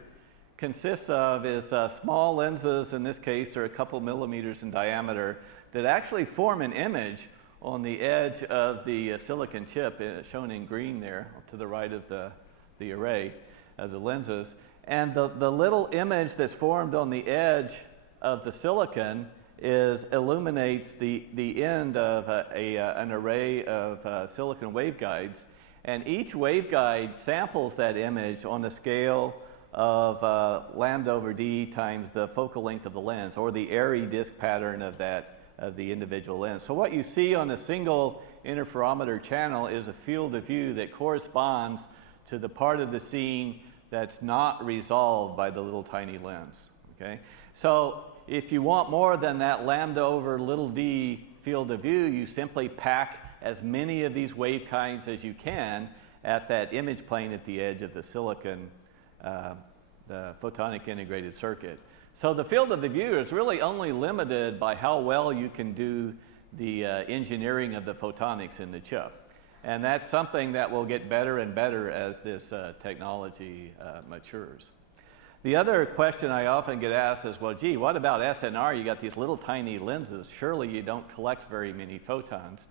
consists of is small lenses, in this case are a couple millimeters in diameter, that actually form an image on the edge of the silicon chip, shown in green there to the right of the array of the lenses. And the little image that's formed on the edge of the silicon illuminates the end of an array of silicon waveguides. And each waveguide samples that image on the scale of lambda over d times the focal length of the lens, or the airy disk pattern of the individual lens. So what you see on a single interferometer channel is a field of view that corresponds to the part of the scene that's not resolved by the little tiny lens. Okay? So if you want more than that lambda over little d field of view, you simply pack as many of these waveguides as you can at that image plane at the edge of the silicon, the photonic integrated circuit. So the field of the view is really only limited by how well you can do the engineering of the photonics in the chip. And that's something that will get better and better as this technology matures. The other question I often get asked is, well, gee, what about SNR? You got these little tiny lenses. Surely you don't collect very many photons.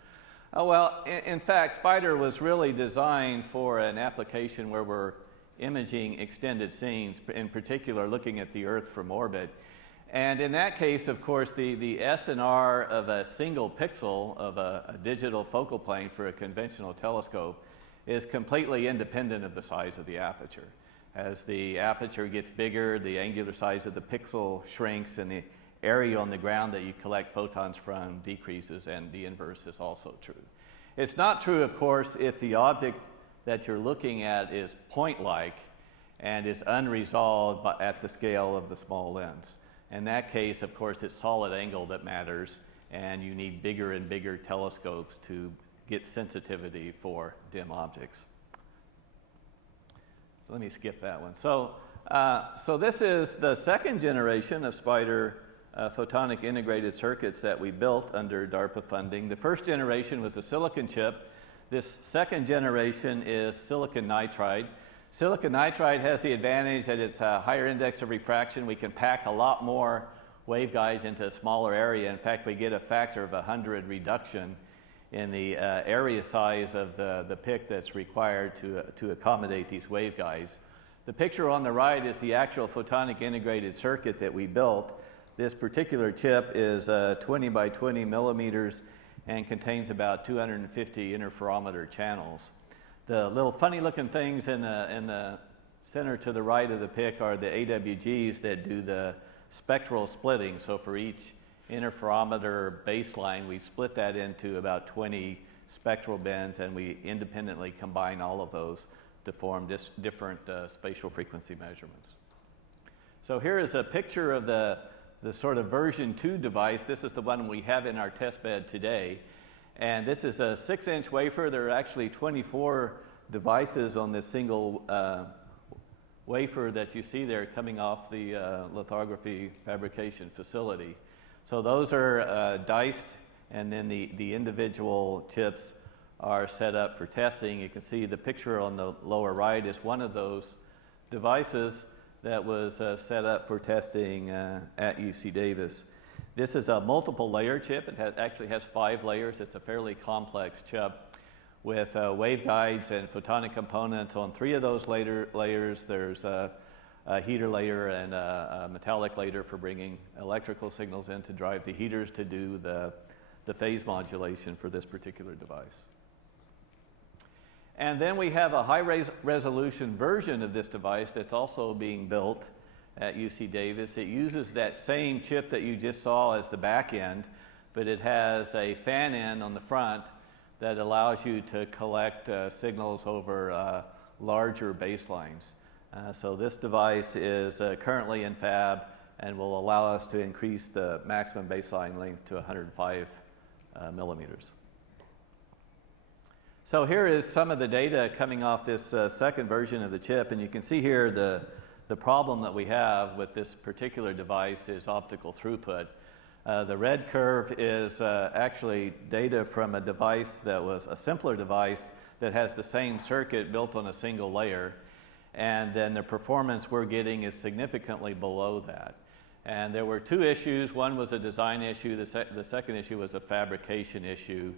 Well, in fact, SPIDER was really designed for an application where we're imaging extended scenes, in particular looking at the Earth from orbit. And in that case, of course, the SNR of a single pixel of a digital focal plane for a conventional telescope is completely independent of the size of the aperture. As the aperture gets bigger, the angular size of the pixel shrinks, and the area on the ground that you collect photons from decreases, and the inverse is also true. It's not true, of course, if the object that you're looking at is point-like and is unresolved at the scale of the small lens. In that case, of course, it's solid angle that matters, and you need bigger and bigger telescopes to get sensitivity for dim objects. So let me skip that one. So this is the second generation of SPIDER photonic integrated circuits that we built under DARPA funding. The first generation was a silicon chip. This second generation is silicon nitride. Silicon nitride has the advantage that it's a higher index of refraction. We can pack a lot more waveguides into a smaller area. In fact, we get a factor of 100 reduction in the area size of the PIC that's required to accommodate these waveguides. The picture on the right is the actual photonic integrated circuit that we built. This particular chip is 20 by 20 millimeters and contains about 250 interferometer channels. The little funny looking things in the center to the right of the PIC are the AWGs that do the spectral splitting. So for each interferometer baseline, we split that into about 20 spectral bins, and we independently combine all of those to form different spatial frequency measurements. So here is a picture of the sort of version 2 device. This is the one we have in our test bed today. And this is a 6-inch wafer. There are actually 24 devices on this single wafer that you see there coming off the lithography fabrication facility. So those are diced, and then the individual chips are set up for testing. You can see the picture on the lower right is one of those devices that was set up for testing at UC Davis. This is a multiple layer chip. It actually has 5 layers. It's a fairly complex chip with waveguides and photonic components on 3 of those layers. There's a heater layer and a metallic layer for bringing electrical signals in to drive the heaters to do the phase modulation for this particular device. And then we have a high-resolution version of this device that's also being built at UC Davis. It uses that same chip that you just saw as the back end, but it has a fan end on the front that allows you to collect signals over larger baselines. So this device is currently in fab and will allow us to increase the maximum baseline length to 105 millimeters. So here is some of the data coming off this second version of the chip, and you can see here the problem that we have with this particular device is optical throughput. The red curve is actually data from a device that was a simpler device that has the same circuit built on a single layer, and then the performance we're getting is significantly below that. And there were 2 issues. One was a design issue. The second issue was a fabrication issue.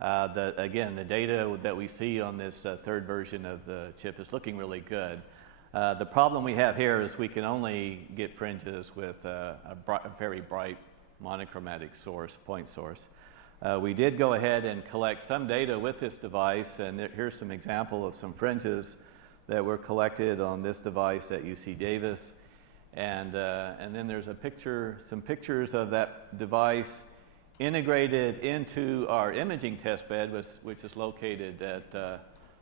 Again, the data that we see on this third version of the chip is looking really good. The problem we have here is we can only get fringes with a very bright monochromatic source, point source. We did go ahead and collect some data with this device, and here's some example of some fringes that were collected on this device at UC Davis. And then there's some pictures of that device integrated into our imaging test bed, which is located at the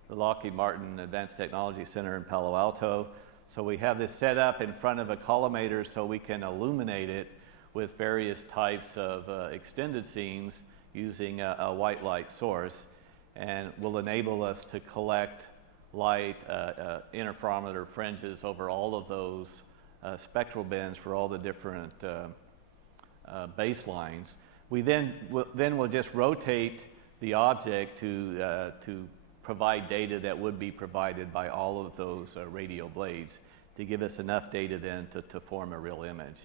Lockheed Martin Advanced Technology Center in Palo Alto. So we have this set up in front of a collimator so we can illuminate it with various types of extended scenes using a white light source, and will enable us to collect light interferometer fringes over all of those spectral bands for all the different baselines. We then will just rotate the object to provide data that would be provided by all of those radio blades to give us enough data then to form a real image.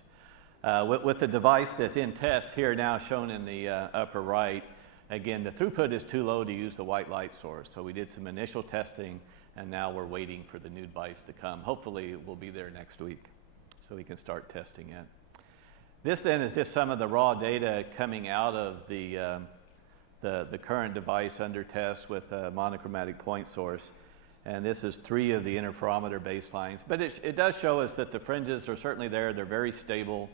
With the device that's in test here now shown in the upper right, again, the throughput is too low to use the white light source. So we did some initial testing, and now we're waiting for the new device to come. Hopefully it will be there next week so we can start testing it. This then is just some of the raw data coming out of the current device under test with a monochromatic point source. And this is 3 of the interferometer baselines. But it does show us that the fringes are certainly there. They're very stable.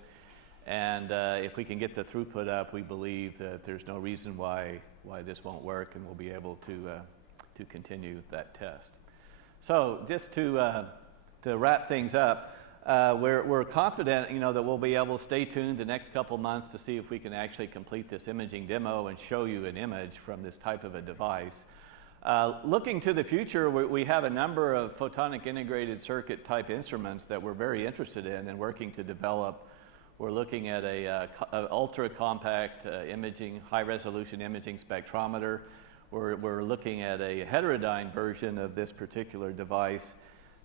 And if we can get the throughput up, we believe that there's no reason why this won't work, and we'll be able to continue that test. So just to wrap things up, we're confident, that we'll be able to stay tuned the next couple months to see if we can actually complete this imaging demo and show you an image from this type of a device. Looking to the future, we have a number of photonic integrated circuit type instruments that we're very interested in and working to develop. We're looking at a ultra compact imaging, high resolution imaging spectrometer. We're looking at a heterodyne version of this particular device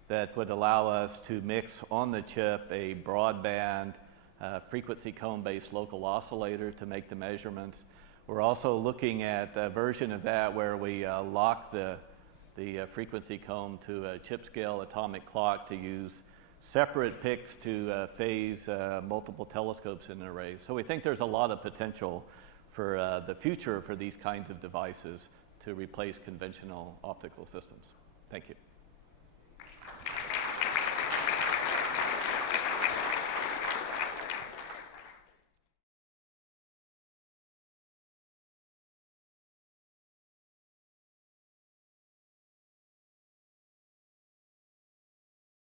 that would allow us to mix on the chip a broadband frequency cone-based local oscillator to make the measurements. We're also looking at a version of that where we lock the frequency cone to a chip scale atomic clock to use separate picks to phase multiple telescopes in an array. So we think there's a lot of potential for the future for these kinds of devices to replace conventional optical systems. Thank you.